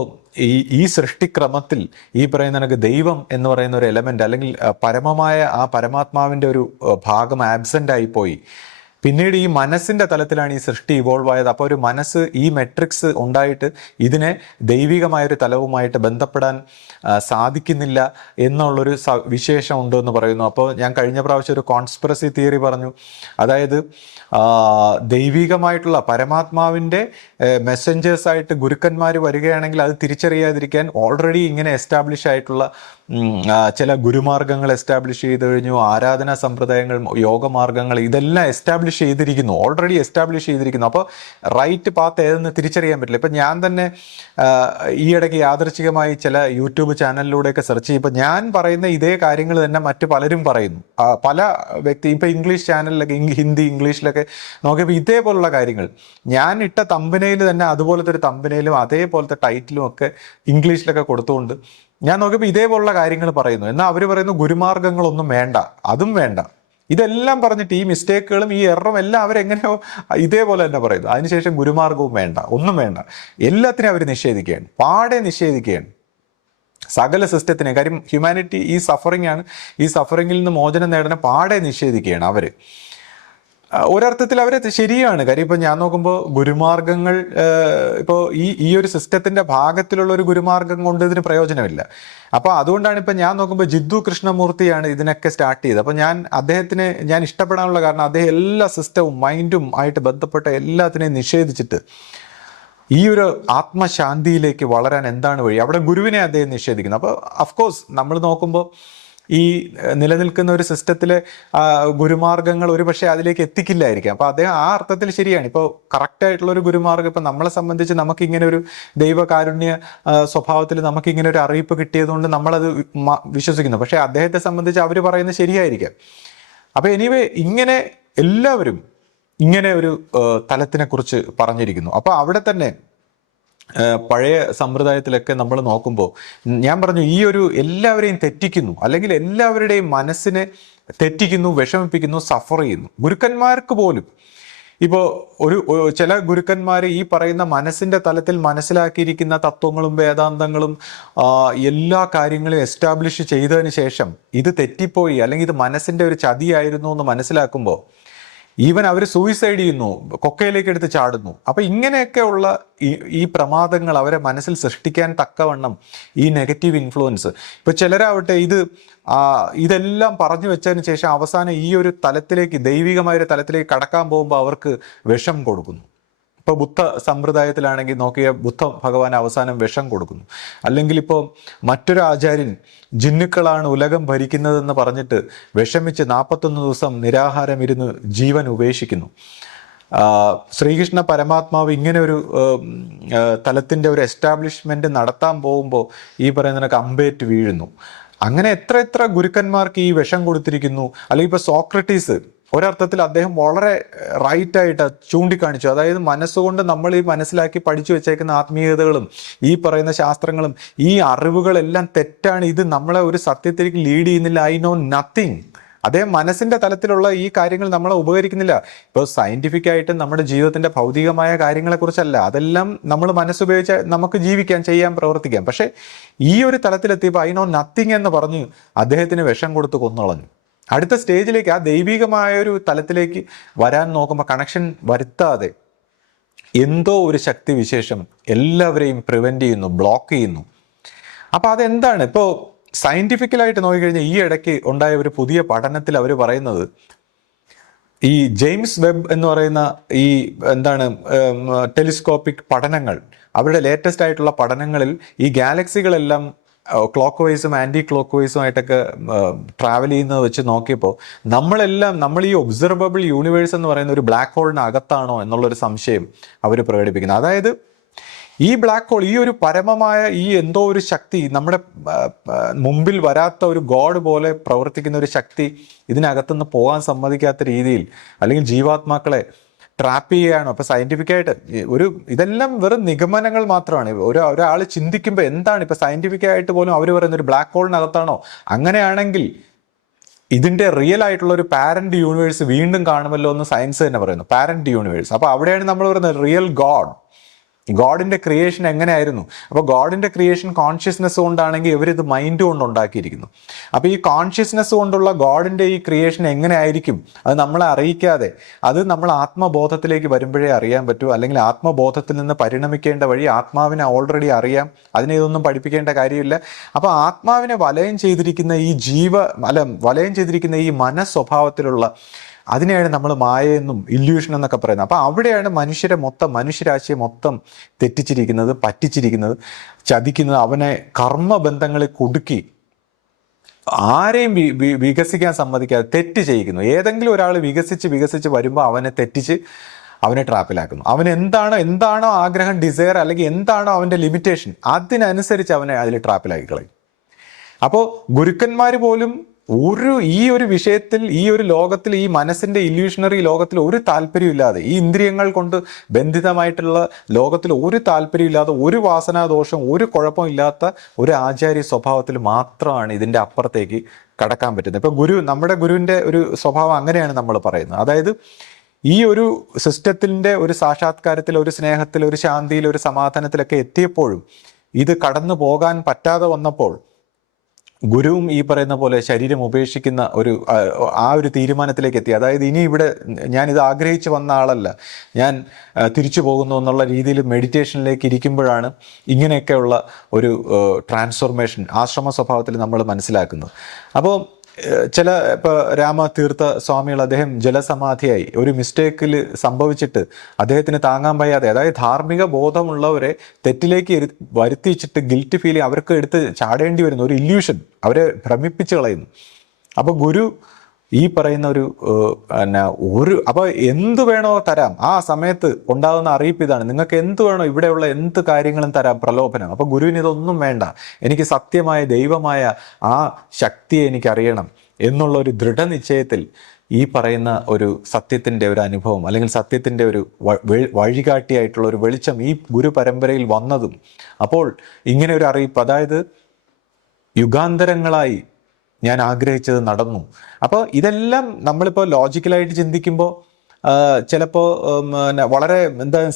ഈ സൃഷ്ടിക്രമത്തിൽ ഈ പറയുന്ന കണക്ക് ദൈവം എന്ന് പറയുന്ന ഒരു എലമെൻ്റ്, അല്ലെങ്കിൽ പരമമായ ആ പരമാത്മാവിൻ്റെ ഒരു ഭാഗം ആബ്സെൻ്റ് ആയിപ്പോയി. പിന്നീട് ഈ മനസ്സിൻ്റെ തലത്തിലാണ് ഈ സൃഷ്ടി ഇവോൾവ് ആയത്. അപ്പോൾ ഒരു മനസ്സ്, ഈ മെട്രിക്സ് ഉണ്ടായിട്ട് ഇതിനെ ദൈവികമായൊരു തലവുമായിട്ട് ബന്ധപ്പെടാൻ സാധിക്കുന്നില്ല എന്നുള്ളൊരു വിശേഷം ഉണ്ടെന്ന് പറയുന്നു. അപ്പോൾ ഞാൻ കഴിഞ്ഞ പ്രാവശ്യം ഒരു കോൺസ്പിറസി തിയറി പറഞ്ഞു. അതായത് ദൈവികമായിട്ടുള്ള പരമാത്മാവിൻ്റെ മെസ്സഞ്ചേഴ്സായിട്ട് ഗുരുക്കന്മാർ വരികയാണെങ്കിൽ അത് തിരിച്ചറിയാതിരിക്കാൻ ഓൾറെഡി ഇങ്ങനെ എസ്റ്റാബ്ലിഷ് ആയിട്ടുള്ള ചില ഗുരുമാർഗങ്ങൾ എസ്റ്റാബ്ലിഷ് ചെയ്ത് കഴിഞ്ഞു, ആരാധനാ സമ്പ്രദായങ്ങൾ, യോഗമാർഗങ്ങൾ, ഇതെല്ലാം ഓൾറെഡി എസ്റ്റാബ്ലിഷ് ചെയ്തിരിക്കുന്നു. അപ്പോൾ റൈറ്റ് പാത്ത് ഏതെന്ന് തിരിച്ചറിയാൻ പറ്റില്ല. ഇപ്പം ഞാൻ തന്നെ ഈയിടയ്ക്ക് യാദൃച്ഛികമായി ചില യൂട്യൂബ് ചാനലിലൂടെയൊക്കെ സെർച്ച് ചെയ്യുമ്പോൾ ഞാൻ പറയുന്ന ഇതേ കാര്യങ്ങൾ തന്നെ മറ്റു പലരും പറയുന്നു. പല വ്യക്തി ഇപ്പം ഇംഗ്ലീഷ് ചാനലിലൊക്കെ, ഹിന്ദി, ഇംഗ്ലീഷിലൊക്കെ നോക്കിയപ്പോൾ ഇതേപോലുള്ള കാര്യങ്ങൾ, ഞാൻ ഇട്ട തമ്പനയിൽ തന്നെ അതുപോലത്തെ ഒരു തമ്പനയിലും അതേപോലത്തെ ടൈറ്റിലും ഒക്കെ ഇംഗ്ലീഷിലൊക്കെ കൊടുത്തുകൊണ്ട് ഞാൻ നോക്കിയപ്പോൾ ഇതേപോലുള്ള കാര്യങ്ങൾ പറയുന്നു. എന്നാൽ അവർ പറയുന്നു ഗുരുമാർഗങ്ങളൊന്നും വേണ്ട, അതും വേണ്ട. ഇതെല്ലാം പറഞ്ഞിട്ട് ഈ മിസ്റ്റേക്കുകളും ഈ എററും എല്ലാം അവരെങ്ങനെയോ ഇതേപോലെ തന്നെ പറയുന്നു. അതിനുശേഷം ഗുരുമാർഗവും വേണ്ട, ഒന്നും വേണ്ട, എല്ലാത്തിനും അവർ നിഷേധിക്കുകയാണ്, പാടെ നിഷേധിക്കുകയാണ്. സകല സിസ്റ്റത്തിനെ. കാര്യം ഹ്യൂമാനിറ്റി ഈ സഫറിംഗ് ആണ്, ഈ സഫറിങ്ങിൽ നിന്ന് മോചനം നേടാൻ പാടെ നിഷേധിക്കുകയാണ് അവർ. ഒരർത്ഥത്തിൽ അവർ ശരിയാണ്. കാര്യം ഇപ്പൊ ഞാൻ നോക്കുമ്പോൾ ഗുരുമാർഗങ്ങൾ ഇപ്പോൾ ഈ ഒരു സിസ്റ്റത്തിന്റെ ഭാഗത്തിലുള്ള ഒരു ഗുരുമാർഗം കൊണ്ട് ഇതിന് പ്രയോജനമില്ല. അപ്പൊ അതുകൊണ്ടാണ് ഇപ്പൊ ഞാൻ നോക്കുമ്പോൾ ജിദ്ദു കൃഷ്ണമൂർത്തിയാണ് ഇതിനൊക്കെ സ്റ്റാർട്ട് ചെയ്തത്. അപ്പൊ അദ്ദേഹത്തിന് ഞാൻ ഇഷ്ടപ്പെടാനുള്ള കാരണം അദ്ദേഹം എല്ലാ സിസ്റ്റവും മൈൻഡും ആയിട്ട് ബന്ധപ്പെട്ട എല്ലാത്തിനെയും നിഷേധിച്ചിട്ട് ഈ ഒരു ആത്മശാന്തിയിലേക്ക് വളരാൻ എന്താണ് വഴി, അവിടെ ഗുരുവിനെ അദ്ദേഹം നിഷേധിക്കുന്നു. അപ്പോൾ അഫ്കോഴ്സ് നമ്മൾ നോക്കുമ്പോൾ ഈ നിലനിൽക്കുന്ന ഒരു സിസ്റ്റത്തിലെ ഗുരുമാർഗങ്ങൾ ഒരു പക്ഷേ അതിലേക്ക് എത്തിക്കില്ലായിരിക്കാം. അപ്പോൾ അദ്ദേഹം ആ അർത്ഥത്തിൽ ശരിയാണ്. ഇപ്പോൾ കറക്റ്റായിട്ടുള്ള ഒരു ഗുരുമാർഗം ഇപ്പം നമ്മളെ സംബന്ധിച്ച് നമുക്കിങ്ങനെ ഒരു ദൈവകാരുണ്യ സ്വഭാവത്തിൽ നമുക്കിങ്ങനെ ഒരു അറിയിപ്പ് കിട്ടിയതുകൊണ്ട് നമ്മളത് വിശ്വസിക്കുന്നു. പക്ഷേ അദ്ദേഹത്തെ സംബന്ധിച്ച് അവർ പറയുന്നത് ശരിയായിരിക്കാം. അപ്പോൾ എനിവേ ഇങ്ങനെ എല്ലാവരും ഇങ്ങനെ ഒരു തലത്തിനെ കുറിച്ച് പറഞ്ഞിരിക്കുന്നു. അപ്പോൾ അവിടെ തന്നെ പഴയ സമ്പ്രദായത്തിലൊക്കെ നമ്മൾ നോക്കുമ്പോൾ ഞാൻ പറഞ്ഞു ഈ ഒരു എല്ലാവരെയും തെറ്റിക്കുന്നു, അല്ലെങ്കിൽ എല്ലാവരുടെയും മനസ്സിനെ തെറ്റിക്കുന്നു, വിഷമിപ്പിക്കുന്നു, സഫർ ചെയ്യുന്നു. ഗുരുക്കന്മാർക്ക് പോലും ഇപ്പോൾ ചില ഗുരുക്കന്മാർ ഈ പറയുന്ന മനസ്സിൻ്റെ തലത്തിൽ മനസ്സിലാക്കിയിരിക്കുന്ന തത്വങ്ങളും വേദാന്തങ്ങളും എല്ലാ കാര്യങ്ങളും എസ്റ്റാബ്ലിഷ് ചെയ്തതിന് ശേഷം ഇത് തെറ്റിപ്പോയി, അല്ലെങ്കിൽ ഇത് മനസ്സിൻ്റെ ഒരു ചതിയായിരുന്നു എന്ന് മനസ്സിലാക്കുമ്പോൾ ഈവൻ അവർ സൂയിസൈഡ് ചെയ്യുന്നു, കൊക്കയിലേക്ക് എടുത്ത് ചാടുന്നു. അപ്പൊ ഇങ്ങനെയൊക്കെ ഉള്ള ഈ പ്രമാദങ്ങൾ അവരെ മനസ്സിൽ സൃഷ്ടിക്കാൻ തക്കവണ്ണം ഈ നെഗറ്റീവ് ഇൻഫ്ലുവൻസ്. ഇപ്പൊ ചിലരാവട്ടെ ഇതെല്ലാം പറഞ്ഞു വെച്ചതിന് ശേഷം അവസാനം ഈ ഒരു തലത്തിലേക്ക്, ദൈവികമായ ഒരു തലത്തിലേക്ക് കടക്കാൻ പോകുമ്പോൾ അവർക്ക് വിഷം കൊടുക്കുന്നു. ഇപ്പോൾ ബുദ്ധ സമ്പ്രദായത്തിലാണെങ്കിൽ നോക്കിയ ബുദ്ധ ഭഗവാൻ അവസാനം വിഷം കൊടുക്കുന്നു. അല്ലെങ്കിൽ ഇപ്പോൾ മറ്റൊരു ആചാര്യൻ ജിന്നുക്കളാണ് ഉലകം ഭരിക്കുന്നതെന്ന് പറഞ്ഞിട്ട് വിഷമിച്ച് 41 ദിവസം നിരാഹാരം ഇരുന്ന് ജീവൻ ഉപേക്ഷിക്കുന്നു. ശ്രീകൃഷ്ണ പരമാത്മാവ് ഇങ്ങനെ ഒരു തലത്തിൻ്റെ ഒരു എസ്റ്റാബ്ലിഷ്മെൻറ്റ് നടത്താൻ പോകുമ്പോൾ ഈ പറയുന്നതിനൊക്കെ അമ്പേറ്റ് വീഴുന്നു. അങ്ങനെ എത്ര ഗുരുക്കന്മാർക്ക് ഈ വിഷം കൊടുത്തിരിക്കുന്നു. അല്ലെങ്കിൽ ഇപ്പോൾ സോക്രട്ടീസ് ഒരർത്ഥത്തിൽ അദ്ദേഹം വളരെ റൈറ്റായിട്ട് ചൂണ്ടിക്കാണിച്ചു. അതായത് മനസ്സുകൊണ്ട് നമ്മൾ ഈ മനസ്സിലാക്കി പഠിച്ചു വെച്ചേക്കുന്ന ആത്മീയതകളും ഈ പറയുന്ന ശാസ്ത്രങ്ങളും ഈ അറിവുകളെല്ലാം തെറ്റാണ്, ഇത് നമ്മളെ ഒരു സത്യത്തിലേക്ക് ലീഡ് ചെയ്യുന്നില്ല, ഐ നോ നത്തിങ്. അതേ മനസ്സിന്റെ തലത്തിലുള്ള ഈ കാര്യങ്ങൾ നമ്മളെ ഉപകരിക്കുന്നില്ല. ഇപ്പോൾ സയന്റിഫിക് ആയിട്ട് നമ്മുടെ ജീവിതത്തിന്റെ ഭൗതികമായ കാര്യങ്ങളെക്കുറിച്ചല്ല, അതെല്ലാം നമ്മൾ മനസ്സുപയോഗിച്ച് നമുക്ക് ജീവിക്കാൻ, ചെയ്യാൻ, പ്രവർത്തിക്കാം. പക്ഷെ ഈ ഒരു തലത്തിലെത്തിയപ്പോൾ ഐ നോ നത്തിങ് എന്ന് പറഞ്ഞ് അദ്ദേഹത്തിന് വിഷം കൊടുത്ത് കൊന്നുകളഞ്ഞു. അടുത്ത സ്റ്റേജിലേക്ക്, ആ ദൈവികമായ ഒരു തലത്തിലേക്ക് വരാൻ നോക്കുമ്പോൾ കണക്ഷൻ വരുത്താതെ എന്തോ ഒരു ശക്തി വിശേഷം എല്ലാവരെയും പ്രിവെന്റ് ചെയ്യുന്നു, ബ്ലോക്ക് ചെയ്യുന്നു. അപ്പോൾ അതെന്താണ്? ഇപ്പോൾ സയന്റിഫിക്കലായിട്ട് നോക്കിക്കഴിഞ്ഞാൽ ഈ ഇടയ്ക്ക് ഉണ്ടായ ഒരു പുതിയ പഠനത്തിൽ അവർ പറയുന്നത്, ഈ ജെയിംസ് വെബ് എന്ന് പറയുന്ന ഈ ടെലിസ്കോപ്പിക് പഠനങ്ങൾ, അവരുടെ ലേറ്റസ്റ്റ് ആയിട്ടുള്ള പഠനങ്ങളിൽ ഈ ഗാലക്സികളെല്ലാം ക്ലോക്ക് വൈസും ആൻറ്റി ക്ലോക്ക് വൈസും ആയിട്ടൊക്കെ ട്രാവൽ ചെയ്യുന്നത് വെച്ച് നോക്കിയപ്പോൾ നമ്മൾ ഈ ഒബ്സർവബിൾ യൂണിവേഴ്സ് എന്ന് പറയുന്ന ഒരു ബ്ലാക്ക് ഹോളിന് അകത്താണോ എന്നുള്ളൊരു സംശയം അവർ പ്രകടിപ്പിക്കുന്നത്. അതായത് ഈ ബ്ലാക്ക് ഹോൾ, ഈ ഒരു പരമമായ ഈ എന്തോ ഒരു ശക്തി, നമ്മുടെ മുമ്പിൽ വരാത്ത ഒരു ഗോഡ് പോലെ പ്രവർത്തിക്കുന്ന ഒരു ശക്തി ഇതിനകത്തുനിന്ന് പോകാൻ സമ്മതിക്കാത്ത രീതിയിൽ, അല്ലെങ്കിൽ ജീവാത്മാക്കളെ ട്രാപ്പ് ചെയ്യുകയാണോ? അപ്പോൾ സയന്റിഫിക്കായിട്ട് ഇതെല്ലാം വെറും നിഗമനങ്ങൾ മാത്രമാണ്. ഒരാൾ ചിന്തിക്കുമ്പോൾ എന്താണ് ഇപ്പോൾ സയന്റിഫിക്കായിട്ട് പോലും അവർ പറയുന്ന ഒരു ബ്ലാക്ക് ഹോളിനകത്താണോ? അങ്ങനെയാണെങ്കിൽ ഇതിൻ്റെ റിയൽ ആയിട്ടുള്ള ഒരു പാരന്റ് യൂണിവേഴ്സ് വീണ്ടും കാണുമല്ലോ എന്ന് സയൻസ് തന്നെ പറയുന്നു, പാരന്റ് യൂണിവേഴ്സ്. അപ്പോൾ അവിടെയാണ് നമ്മൾ പറയുന്നത് റിയൽ ഗോഡിന്റെ ക്രിയേഷൻ എങ്ങനെയായിരുന്നു. അപ്പോൾ ഗോഡിന്റെ ക്രിയേഷൻ കോൺഷ്യസ്നെസ് കൊണ്ടാണെങ്കിൽ ഇവരിത് മൈൻഡ് കൊണ്ട് ഉണ്ടാക്കിയിരിക്കുന്നു. അപ്പോൾ ഈ കോൺഷ്യസ്നെസ് കൊണ്ടുള്ള ഗോഡിന്റെ ഈ ക്രിയേഷൻ എങ്ങനെ ആയിരിക്കും, അത് നമ്മളെ അറിയിക്കാതെ, അത് നമ്മൾ ആത്മബോധത്തിലേക്ക് വരുമ്പോഴേ അറിയാൻ പറ്റൂ. അല്ലെങ്കിൽ ആത്മബോധത്തിൽ നിന്ന് പരിണമിക്കേണ്ട വഴി ആത്മാവിനെ ഓൾറെഡി അറിയാം, അതിനെ ഇതൊന്നും പഠിപ്പിക്കേണ്ട കാര്യമില്ല. അപ്പോൾ ആത്മാവിനെ വലയം ചെയ്തിരിക്കുന്ന ഈ മനസ്വഭാവത്തിലുള്ള അതിനെയാണ് നമ്മൾ മായയെന്നും ഇല്യൂഷൻ എന്നൊക്കെ പറയുന്നത്. അപ്പോൾ അവിടെയാണ് മനുഷ്യരാശിയെ മൊത്തം തെറ്റിച്ചിരിക്കുന്നത്, പറ്റിച്ചിരിക്കുന്നത്, ചതിക്കുന്നത്. അവനെ കർമ്മബന്ധങ്ങളെ കുടുക്കി ആരെയും വികസിക്കാൻ സമ്മതിക്കാതെ തെറ്റ് ചെയ്യിക്കുന്നു. ഏതെങ്കിലും ഒരാൾ വികസിച്ച് വരുമ്പോൾ അവനെ തെറ്റിച്ച് അവനെ ട്രാപ്പിലാക്കുന്നു. അവൻ എന്താണോ ആഗ്രഹം, ഡിസയർ, അല്ലെങ്കിൽ എന്താണോ അവൻ്റെ ലിമിറ്റേഷൻ, അതിനനുസരിച്ച് അവനെ അതിൽ ട്രാപ്പിലാക്കി കളയും. അപ്പോൾ ഗുരുക്കന്മാർ പോലും ഈ ഒരു വിഷയത്തിൽ, ഈ ഒരു ലോകത്തിൽ, ഈ മനസ്സിന്റെ ഇല്യൂഷണറി ലോകത്തിൽ ഒരു താല്പര്യമില്ലാതെ, ഈ ഇന്ദ്രിയങ്ങൾ കൊണ്ട് ബന്ധിതമായിട്ടുള്ള ലോകത്തിൽ ഒരു താല്പര്യമില്ലാതെ, ഒരു വാസനാദോഷം, ഒരു കുഴപ്പമില്ലാത്ത ഒരു ആചാര്യ സ്വഭാവത്തിൽ മാത്രമാണ് ഇതിൻ്റെ അപ്പുറത്തേക്ക് കടക്കാൻ പറ്റുന്നത്. ഇപ്പോൾ നമ്മുടെ ഗുരുവിൻ്റെ ഒരു സ്വഭാവം അങ്ങനെയാണ് നമ്മൾ പറയുന്നത്. അതായത് ഈ ഒരു സിസ്റ്റത്തിൻ്റെ ഒരു സാക്ഷാത്കാരത്തിൽ, ഒരു സ്നേഹത്തിൽ, ഒരു ശാന്തിയിൽ, ഒരു സമാധാനത്തിലൊക്കെ എത്തിയപ്പോഴും ഇത് കടന്നു പോകാൻ പറ്റാതെ വന്നപ്പോൾ ഗുരുവും ഈ പറയുന്ന പോലെ ശരീരം ഉപേക്ഷിക്കുന്ന ആ ഒരു തീരുമാനത്തിലേക്ക് എത്തി. അതായത് ഇനി ഇവിടെ ഞാനിത് ആഗ്രഹിച്ച് വന്ന ആളല്ല, ഞാൻ തിരിച്ചു പോകുന്നു എന്നുള്ള രീതിയിൽ മെഡിറ്റേഷനിലേക്ക് ഇരിക്കുമ്പോഴാണ് ഇങ്ങനെയൊക്കെയുള്ള ഒരു ട്രാൻസ്ഫോർമേഷൻ ആശ്രമ സ്വഭാവത്തിൽ നമ്മൾ മനസ്സിലാക്കുന്നത്. അപ്പോൾ ഇപ്പോൾ രാമതീർത്ഥ സ്വാമികൾ, അദ്ദേഹം ജലസമാധിയായി ഒരു മിസ്റ്റേക്കിൽ സംഭവിച്ചിട്ട് അദ്ദേഹത്തിന് താങ്ങാൻ വയ്യാതെ, അതായത് ധാർമ്മിക ബോധമുള്ളവരെ തെറ്റിലേക്ക് വരുത്തിച്ചിട്ട് ഗിൽറ്റ് ഫീൽ അവർക്ക് എടുത്ത് ചാടേണ്ടി വരുന്നു, ഒരു ഇല്യൂഷൻ അവരെ ഭ്രമിപ്പിച്ച് കളയുന്നു. അപ്പോൾ ഗുരു ഈ പറയുന്ന അപ്പോൾ എന്ത് വേണോ തരാം, ആ സമയത്ത് ഉണ്ടാകുന്ന അറിയിപ്പ് ഇതാണ്, നിങ്ങൾക്ക് എന്ത് വേണോ, ഇവിടെയുള്ള എന്ത് കാര്യങ്ങളും തരാം, പ്രലോഭനം. അപ്പോൾ ഗുരുവിന് ഇതൊന്നും വേണ്ട, എനിക്ക് സത്യമായ ദൈവമായ ആ ശക്തിയെ എനിക്കറിയണം എന്നുള്ള ഒരു ദൃഢനിശ്ചയത്തിൽ ഈ പറയുന്ന ഒരു സത്യത്തിൻ്റെ ഒരു അനുഭവം, അല്ലെങ്കിൽ സത്യത്തിൻ്റെ ഒരു വഴികാട്ടിയായിട്ടുള്ള ഒരു വെളിച്ചം ഈ ഗുരു പരമ്പരയിൽ വന്നതും, അപ്പോൾ ഇങ്ങനെ ഒരു അറിയിപ്പ്, അതായത് യുഗാന്തരങ്ങളായി ഞാൻ ആഗ്രഹിച്ചത് നടന്നു. അപ്പോൾ ഇതെല്ലാം നമ്മളിപ്പോൾ ലോജിക്കലായിട്ട് ചിന്തിക്കുമ്പോൾ ചിലപ്പോൾ വളരെ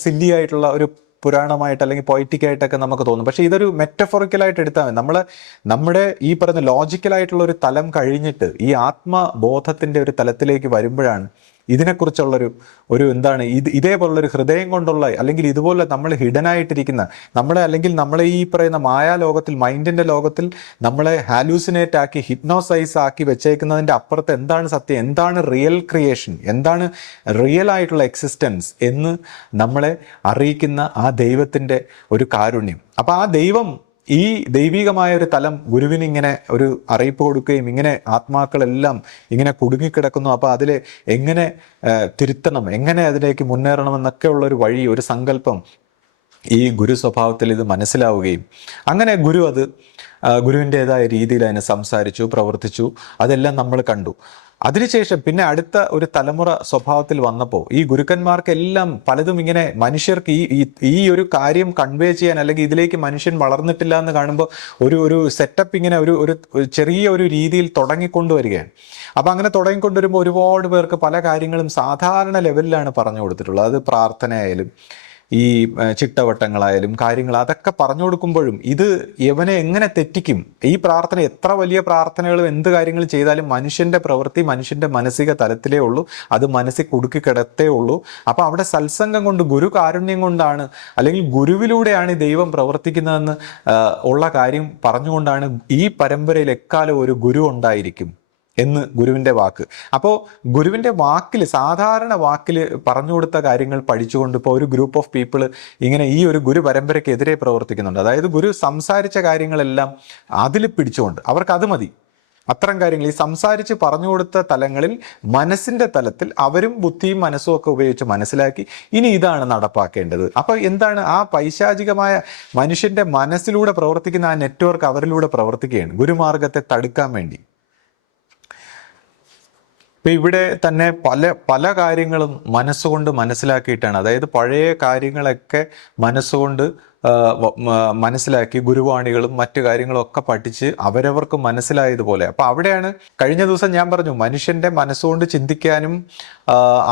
സില്ലി ആയിട്ടുള്ള ഒരു പുരാണമായിട്ട് അല്ലെങ്കിൽ പൊയറ്റിക്കായിട്ടൊക്കെ നമുക്ക് തോന്നും. പക്ഷേ ഇതൊരു മെറ്റഫോറിക്കലായിട്ട് എടുത്താൽ മതി. നമ്മുടെ ഈ പറയുന്ന ലോജിക്കലായിട്ടുള്ള ഒരു തലം കഴിഞ്ഞിട്ട് ഈ ആത്മബോധത്തിൻ്റെ ഒരു തലത്തിലേക്ക് വരുമ്പോഴാണ് ഇതിനെക്കുറിച്ചുള്ളൊരു ഇതേപോലുള്ളൊരു ഹൃദയം കൊണ്ടുള്ള, അല്ലെങ്കിൽ ഇതുപോലെ നമ്മൾ ഹിഡനായിട്ടിരിക്കുന്ന അല്ലെങ്കിൽ നമ്മളെ ഈ പറയുന്ന മായാലോകത്തിൽ, മൈൻഡിൻ്റെ ലോകത്തിൽ നമ്മളെ ഹാലൂസിനേറ്റ് ആക്കി ഹിപ്നോസൈസ് ആക്കി വെച്ചേക്കുന്നതിൻ്റെ അപ്പുറത്ത് എന്താണ് സത്യം, എന്താണ് റിയൽ ക്രിയേഷൻ, എന്താണ് റിയൽ ആയിട്ടുള്ള എക്സിസ്റ്റൻസ് എന്ന് നമ്മളെ അറിയിക്കുന്ന ആ ദൈവത്തിൻ്റെ ഒരു കാരുണ്യം. അപ്പോൾ ആ ദൈവം, ഈ ദൈവികമായ ഒരു തലം ഗുരുവിന് ഇങ്ങനെ ഒരു അറിയിപ്പ് കൊടുക്കുകയും ഇങ്ങനെ ആത്മാക്കളെല്ലാം ഇങ്ങനെ കുടുങ്ങിക്കിടക്കുന്നു, അപ്പോൾ അതിൽ എങ്ങനെ തിരുത്തണം, എങ്ങനെ അതിലേക്ക് മുന്നേറണം എന്നൊക്കെ ഉള്ളൊരു വഴി, ഒരു സങ്കല്പം ഈ ഗുരു സ്വഭാവത്തിൽ ഇത് മനസ്സിലാവുകയും അങ്ങനെ ഗുരുവിൻ്റെതായ രീതിയിൽ അതിനെ സംസാരിച്ചു, പ്രവർത്തിച്ചു, അതെല്ലാം നമ്മൾ കണ്ടു. അതിനുശേഷം പിന്നെ അടുത്ത ഒരു തലമുറ സ്വഭാവത്തിൽ വന്നപ്പോൾ ഈ ഗുരുക്കന്മാർക്കെല്ലാം പലതും ഇങ്ങനെ മനുഷ്യർക്ക് ഈ ഒരു കാര്യം കൺവേ ചെയ്യാൻ, അല്ലെങ്കിൽ ഇതിലേക്ക് മനുഷ്യൻ വളർന്നിട്ടില്ല എന്ന് കാണുമ്പോൾ ഒരു സെറ്റപ്പ് ഇങ്ങനെ ഒരു ചെറിയ ഒരു രീതിയിൽ തുടങ്ങിക്കൊണ്ടുവരികയാണ്. അപ്പം അങ്ങനെ തുടങ്ങിക്കൊണ്ടുവരുമ്പോൾ ഒരുപാട് പേർക്ക് പല കാര്യങ്ങളും സാധാരണ ലെവലിലാണ് പറഞ്ഞു കൊടുത്തിട്ടുള്ളത്. അത് പ്രാർത്ഥനയായാലും ഈ ചിട്ടവട്ടങ്ങളായാലും കാര്യങ്ങൾ അതൊക്കെ പറഞ്ഞു കൊടുക്കുമ്പോഴും ഇത് ഇവനെ എങ്ങനെ തെറ്റിക്കും, ഈ പ്രാർത്ഥന എത്ര വലിയ പ്രാർത്ഥനകളും എന്ത് കാര്യങ്ങൾ ചെയ്താലും മനുഷ്യൻ്റെ പ്രവൃത്തി മനുഷ്യൻ്റെ മാനസിക തലത്തിലേ ഉള്ളൂ, അത് മനസ്സിൽ കുടുക്കി കിടത്തേ ഉള്ളൂ. അപ്പോൾ അവിടെ സത്സംഗം കൊണ്ട്, ഗുരു കാരുണ്യം കൊണ്ടാണ്, അല്ലെങ്കിൽ ഗുരുവിലൂടെയാണ് ഈ ദൈവം പ്രവർത്തിക്കുന്നതെന്ന് ഉള്ള കാര്യം പറഞ്ഞുകൊണ്ടാണ് ഈ പരമ്പരയിൽ എക്കാലം ഒരു ഗുരു ഉണ്ടായിരിക്കും എന്ന് ഗുരുവിൻ്റെ വാക്ക്. അപ്പോൾ ഗുരുവിൻ്റെ വാക്കിൽ, സാധാരണ വാക്കിൽ പറഞ്ഞു കൊടുത്ത കാര്യങ്ങൾ പഠിച്ചുകൊണ്ട് ഇപ്പോൾ ഒരു ഗ്രൂപ്പ് ഓഫ് പീപ്പിൾ ഇങ്ങനെ ഈ ഒരു ഗുരു പരമ്പരയ്ക്കെതിരെ പ്രവർത്തിക്കുന്നുണ്ട്. അതായത് ഗുരു സംസാരിച്ച കാര്യങ്ങളെല്ലാം അതിൽ പിടിച്ചുകൊണ്ട് അവർക്ക് അത് മതി, അത്തരം കാര്യങ്ങൾ ഈ സംസാരിച്ച് പറഞ്ഞു കൊടുത്ത തലങ്ങളിൽ, മനസ്സിൻ്റെ തലത്തിൽ അവരും ബുദ്ധിയും മനസ്സും ഒക്കെ ഉപയോഗിച്ച് മനസ്സിലാക്കി ഇനി ഇതാണ് നടപ്പാക്കേണ്ടത്. അപ്പോൾ എന്താണ്, ആ പൈശാചികമായ മനുഷ്യൻ്റെ മനസ്സിലൂടെ പ്രവർത്തിക്കുന്ന ആ നെറ്റ്വർക്ക് അവരിലൂടെ പ്രവർത്തിക്കുകയാണ് ഗുരുമാർഗത്തെ തടുക്കാൻ വേണ്ടി. ഇപ്പം ഇവിടെ തന്നെ പല കാര്യങ്ങളും മനസ്സുകൊണ്ട് മനസ്സിലാക്കിയിട്ടാണ്, അതായത് പഴയ കാര്യങ്ങളൊക്കെ മനസ്സുകൊണ്ട് മനസ്സിലാക്കി ഗുരുവാണികളും മറ്റു കാര്യങ്ങളൊക്കെ പഠിച്ച് അവരവർക്ക് മനസ്സിലായതുപോലെ. അപ്പം അവിടെയാണ് കഴിഞ്ഞ ദിവസം ഞാൻ പറഞ്ഞു, മനുഷ്യൻ്റെ മനസ്സുകൊണ്ട് ചിന്തിക്കാനും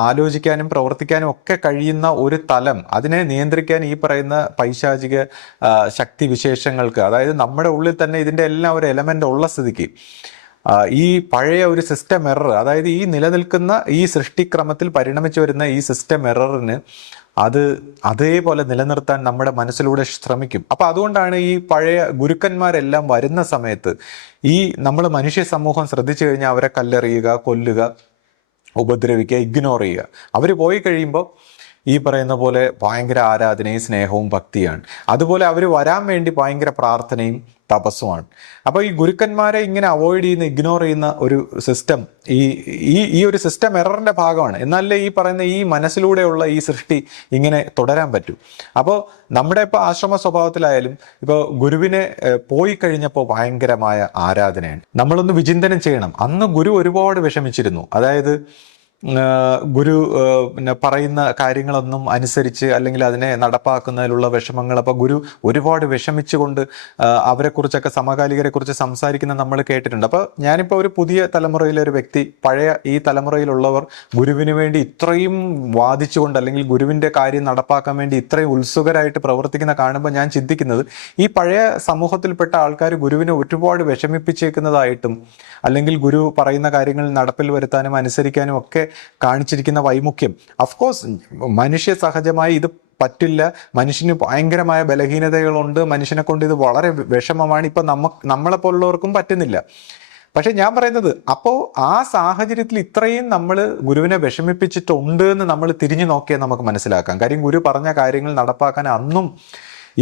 ആലോചിക്കാനും പ്രവർത്തിക്കാനും ഒക്കെ കഴിയുന്ന ഒരു തലം, അതിനെ നിയന്ത്രിക്കാൻ ഈ പറയുന്ന പൈശാചിക ശക്തി വിശേഷങ്ങൾക്ക്, അതായത് നമ്മുടെ ഉള്ളിൽ തന്നെ ഇതിൻ്റെ എല്ലാം ഒരു എലമെൻ്റ് ഉള്ള സ്ഥിതിക്ക് ഈ പഴയ ഒരു സിസ്റ്റം എറർ, അതായത് ഈ നിലനിൽക്കുന്ന ഈ സൃഷ്ടിക്രമത്തിൽ പരിണമിച്ചു വരുന്ന ഈ സിസ്റ്റം എററിന് അത് അതേപോലെ നിലനിർത്താൻ നമ്മുടെ മനസ്സിലൂടെ ശ്രമിക്കും. അപ്പം അതുകൊണ്ടാണ് ഈ പഴയ ഗുരുക്കന്മാരെല്ലാം വരുന്ന സമയത്ത് ഈ നമ്മൾ മനുഷ്യ സമൂഹം ശ്രദ്ധിച്ചു കഴിഞ്ഞാൽ അവരെ കല്ലെറിയുക, കൊല്ലുക, ഉപദ്രവിക്കുക, ഇഗ്നോർ ചെയ്യുക. അവർ പോയി കഴിയുമ്പോൾ ഈ പറയുന്ന പോലെ ഭയങ്കര ആരാധനയും സ്നേഹവും ഭക്തിയാണ്. അതുപോലെ അവർ വരാൻ വേണ്ടി ഭയങ്കര പ്രാർത്ഥനയും തപസ്സുമാണ്. അപ്പോൾ ഈ ഗുരുക്കന്മാരെ ഇങ്ങനെ അവോയ്ഡ് ചെയ്യുന്ന, ഇഗ്നോർ ചെയ്യുന്ന ഒരു സിസ്റ്റം ഈ ഒരു സിസ്റ്റം എററിൻ്റെ ഭാഗമാണ്. എന്നാലേ ഈ പറയുന്ന ഈ മനസ്സിലൂടെയുള്ള ഈ സൃഷ്ടി ഇങ്ങനെ തുടരാൻ പറ്റൂ. അപ്പോൾ നമ്മുടെ ഇപ്പോൾ ആശ്രമ സ്വഭാവത്തിലായാലും ഇപ്പോൾ ഗുരുവിനെ പോയി കഴിഞ്ഞപ്പോൾ ഭയങ്കരമായ ആരാധനയാണ്. നമ്മളൊന്ന് വിചിന്തനം ചെയ്യണം. അന്ന് ഗുരു ഒരുപാട് വിഷമിച്ചിരുന്നു. അതായത് ഗുരു പിന്നെ പറയുന്ന കാര്യങ്ങളൊന്നും അനുസരിച്ച് അല്ലെങ്കിൽ അതിനെ നടപ്പാക്കുന്നതിലുള്ള വിഷമങ്ങൾ, അപ്പോൾ ഗുരു ഒരുപാട് വിഷമിച്ചുകൊണ്ട് അവരെക്കുറിച്ചൊക്കെ സമകാലികരെ കുറിച്ച് സംസാരിക്കുന്ന നമ്മൾ കേട്ടിട്ടുണ്ട്. അപ്പോൾ ഞാനിപ്പോൾ ഒരു പുതിയ തലമുറയിലെ ഒരു വ്യക്തി, പഴയ ഈ തലമുറയിലുള്ളവർ ഗുരുവിന് വേണ്ടി ഇത്രയും വാദിച്ചുകൊണ്ട് അല്ലെങ്കിൽ ഗുരുവിൻ്റെ കാര്യം നടപ്പാക്കാൻ വേണ്ടി ഇത്രയും ഉത്സുകരായിട്ട് പ്രവർത്തിക്കുന്ന കാണുമ്പോൾ ഞാൻ ചിന്തിക്കുന്നത്, ഈ പഴയ സമൂഹത്തിൽപ്പെട്ട ആൾക്കാർ ഗുരുവിനെ ഒരുപാട് വിഷമിപ്പിച്ചേക്കുന്നതായിട്ടും അല്ലെങ്കിൽ ഗുരു പറയുന്ന കാര്യങ്ങൾ നടപ്പിൽ വരുത്താനും അനുസരിക്കാനും ഒക്കെ കാണിച്ചിരിക്കുന്ന വൈമുഖ്യം, അഫ്കോഴ്സ് മനുഷ്യ സഹജമായി ഇത് പറ്റില്ല. മനുഷ്യന് ഭയങ്കരമായ ബലഹീനതകളുണ്ട്, മനുഷ്യനെ കൊണ്ട് ഇത് വളരെ വിഷമമാണ്. ഇപ്പൊ നമ്മളെപ്പോലുള്ളവർക്കും പറ്റുന്നില്ല. പക്ഷെ ഞാൻ പറയുന്നത്, അപ്പോൾ ആ സാഹചര്യത്തിൽ ഇത്രയും നമ്മൾ ഗുരുവിനെ വിഷമിപ്പിച്ചിട്ടുണ്ട് എന്ന് നമ്മൾ തിരിഞ്ഞു നോക്കിയാൽ നമുക്ക് മനസ്സിലാക്കാം. കാര്യം ഗുരു പറഞ്ഞ കാര്യങ്ങൾ നടപ്പാക്കാൻ അന്നും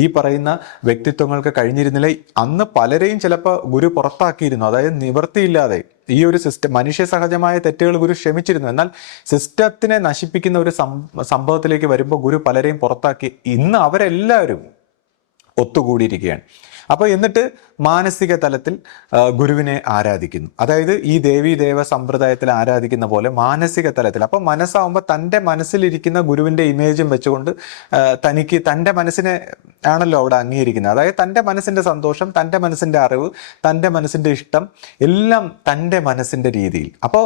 ഈ പറയുന്ന വ്യക്തിത്വങ്ങൾക്ക് കഴിഞ്ഞിരുന്നില്ല. അന്ന് പലരെയും ചിലപ്പോൾ ഗുരു പുറത്താക്കിയിരുന്നു. അതായത് നിവൃത്തിയില്ലാതെ ഈ ഒരു സിസ്റ്റം, മനുഷ്യ സഹജമായ തെറ്റുകൾ ഗുരു ക്ഷമിച്ചിരുന്നു. എന്നാൽ സിസ്റ്റത്തിനെ നശിപ്പിക്കുന്ന ഒരു സംഭവത്തിലേക്ക് വരുമ്പോൾ ഗുരു പലരെയും പുറത്താക്കി. ഇന്ന് അവരെല്ലാവരും ഒത്തുകൂടിയിരിക്കുകയാണ്. അപ്പോൾ എന്നിട്ട് മാനസിക തലത്തിൽ ഗുരുവിനെ ആരാധിക്കുന്നു. അതായത് ഈ ദേവീ ദേവ സമ്പ്രദായത്തിൽ ആരാധിക്കുന്ന പോലെ മാനസിക തലത്തിൽ. അപ്പോൾ മനസ്സാവുമ്പോൾ തൻ്റെ മനസ്സിലിരിക്കുന്ന ഗുരുവിൻ്റെ ഇമേജും വെച്ചുകൊണ്ട് തനിക്ക് തൻ്റെ മനസ്സിനെ ആണല്ലോ അവിടെ അംഗീകരിക്കുന്നത്. അതായത് തൻ്റെ മനസ്സിൻ്റെ സന്തോഷം, തൻ്റെ മനസ്സിൻ്റെ അറിവ്, തൻ്റെ മനസ്സിൻ്റെ ഇഷ്ടം എല്ലാം തൻ്റെ മനസ്സിൻ്റെ രീതിയിൽ. അപ്പോൾ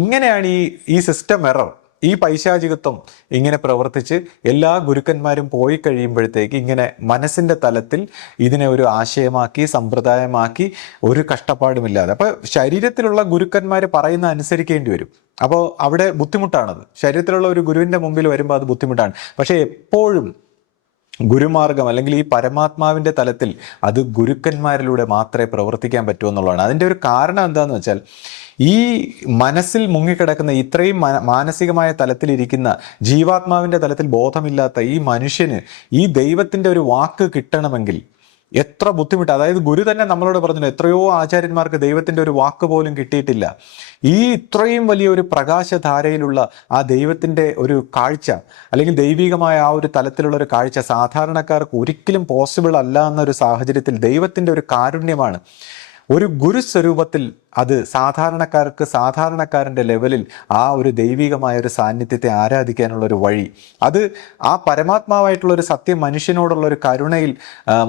ഇങ്ങനെയാണ് ഈ സിസ്റ്റം എറർ, ഈ പൈശാചികത്വം ഇങ്ങനെ പ്രവർത്തിച്ച് എല്ലാ ഗുരുക്കന്മാരും പോയി കഴിയുമ്പോഴത്തേക്ക് ഇങ്ങനെ മനസ്സിൻ്റെ തലത്തിൽ ഇതിനെ ഒരു ആശയമാക്കി, സമ്പ്രദായമാക്കി, ഒരു കഷ്ടപ്പാടുമില്ലാതെ. അപ്പോൾ ശരീരത്തിലുള്ള ഗുരുക്കന്മാർ പറയുന്ന അനുസരിക്കേണ്ടി വരും. അപ്പോൾ അവിടെ ബുദ്ധിമുട്ടാണത്. ശരീരത്തിലുള്ള ഒരു ഗുരുവിൻ്റെ മുമ്പിൽ വരുമ്പോൾ അത് ബുദ്ധിമുട്ടാണ്. പക്ഷേ എപ്പോഴും ഗുരുമാർഗം അല്ലെങ്കിൽ ഈ പരമാത്മാവിൻ്റെ തലത്തിൽ അത് ഗുരുക്കന്മാരിലൂടെ മാത്രമേ പ്രവർത്തിക്കാൻ പറ്റൂ എന്നുള്ളതാണ്. അതിൻ്റെ ഒരു കാരണം എന്താണെന്ന് വെച്ചാൽ, ഈ മനസ്സിൽ മുങ്ങിക്കിടക്കുന്ന ഇത്രയും മാനസികമായ തലത്തിലിരിക്കുന്ന ജീവാത്മാവിൻ്റെ തലത്തിൽ ബോധമില്ലാത്ത ഈ മനുഷ്യന് ഈ ദൈവത്തിൻ്റെ ഒരു വാക്ക് കിട്ടണമെങ്കിൽ എത്ര ബുദ്ധിമുട്ട്. അതായത് ഗുരു തന്നെ നമ്മളോട് പറഞ്ഞു, എത്രയോ ആചാര്യന്മാർക്ക് ദൈവത്തിൻ്റെ ഒരു വാക്ക് പോലും കിട്ടിയിട്ടില്ല. ഈ ഇത്രയും വലിയ ഒരു പ്രകാശധാരയിലുള്ള ആ ദൈവത്തിൻ്റെ ഒരു കാഴ്ച അല്ലെങ്കിൽ ദൈവികമായ ആ ഒരു തലത്തിലുള്ള ഒരു കാഴ്ച സാധാരണക്കാർക്ക് ഒരിക്കലും പോസിബിൾ അല്ല എന്നൊരു സാഹചര്യത്തിൽ ദൈവത്തിൻ്റെ ഒരു കാരുണ്യമാണ് ഒരു ഗുരുസ്വരൂപത്തിൽ അത് സാധാരണക്കാർക്ക് സാധാരണക്കാരൻ്റെ ലെവലിൽ ആ ഒരു ദൈവികമായ ഒരു സാന്നിധ്യത്തെ ആരാധിക്കാനുള്ള ഒരു വഴി. അത് ആ പരമാത്മാവായിട്ടുള്ളൊരു സത്യം, മനുഷ്യനോടുള്ള ഒരു കരുണയിൽ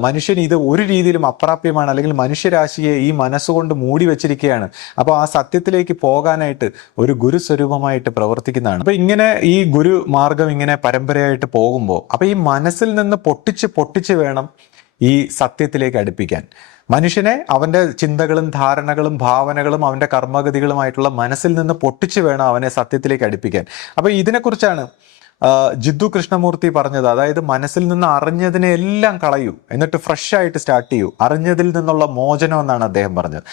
മനുഷ്യന് ഇത് ഒരു രീതിയിലും അപ്രാപ്യമാണ്, അല്ലെങ്കിൽ മനുഷ്യരാശിയെ ഈ മനസ്സുകൊണ്ട് മൂടി വെച്ചിരിക്കുകയാണ്. അപ്പോൾ ആ സത്യത്തിലേക്ക് പോകാനായിട്ട് ഒരു ഗുരുസ്വരൂപമായിട്ട് പ്രവർത്തിക്കുന്നതാണ്. അപ്പോൾ ഇങ്ങനെ ഈ ഗുരു മാർഗം ഇങ്ങനെ പരമ്പരയായിട്ട് പോകുമ്പോൾ, അപ്പോൾ ഈ മനസ്സിൽ നിന്ന് പൊട്ടിച്ച് വേണം ഈ സത്യത്തിലേക്ക് അടുപ്പിക്കാൻ. മനുഷ്യനെ അവൻ്റെ ചിന്തകളും ധാരണകളും ഭാവനകളും അവൻ്റെ കർമ്മഗതികളുമായിട്ടുള്ള മനസ്സിൽ നിന്ന് പൊട്ടിച്ച് വേണം അവനെ സത്യത്തിലേക്ക് അടുപ്പിക്കാൻ. അപ്പോൾ ഇതിനെക്കുറിച്ചാണ് ജിദ്ദു കൃഷ്ണമൂർത്തി പറഞ്ഞത്. അതായത് മനസ്സിൽ നിന്ന് അറിഞ്ഞതിനെ എല്ലാം കളയൂ, എന്നിട്ട് ഫ്രഷ് ആയിട്ട് സ്റ്റാർട്ട് ചെയ്യൂ, അറിഞ്ഞതിൽ നിന്നുള്ള മോചനം എന്നാണ് അദ്ദേഹം പറഞ്ഞത്.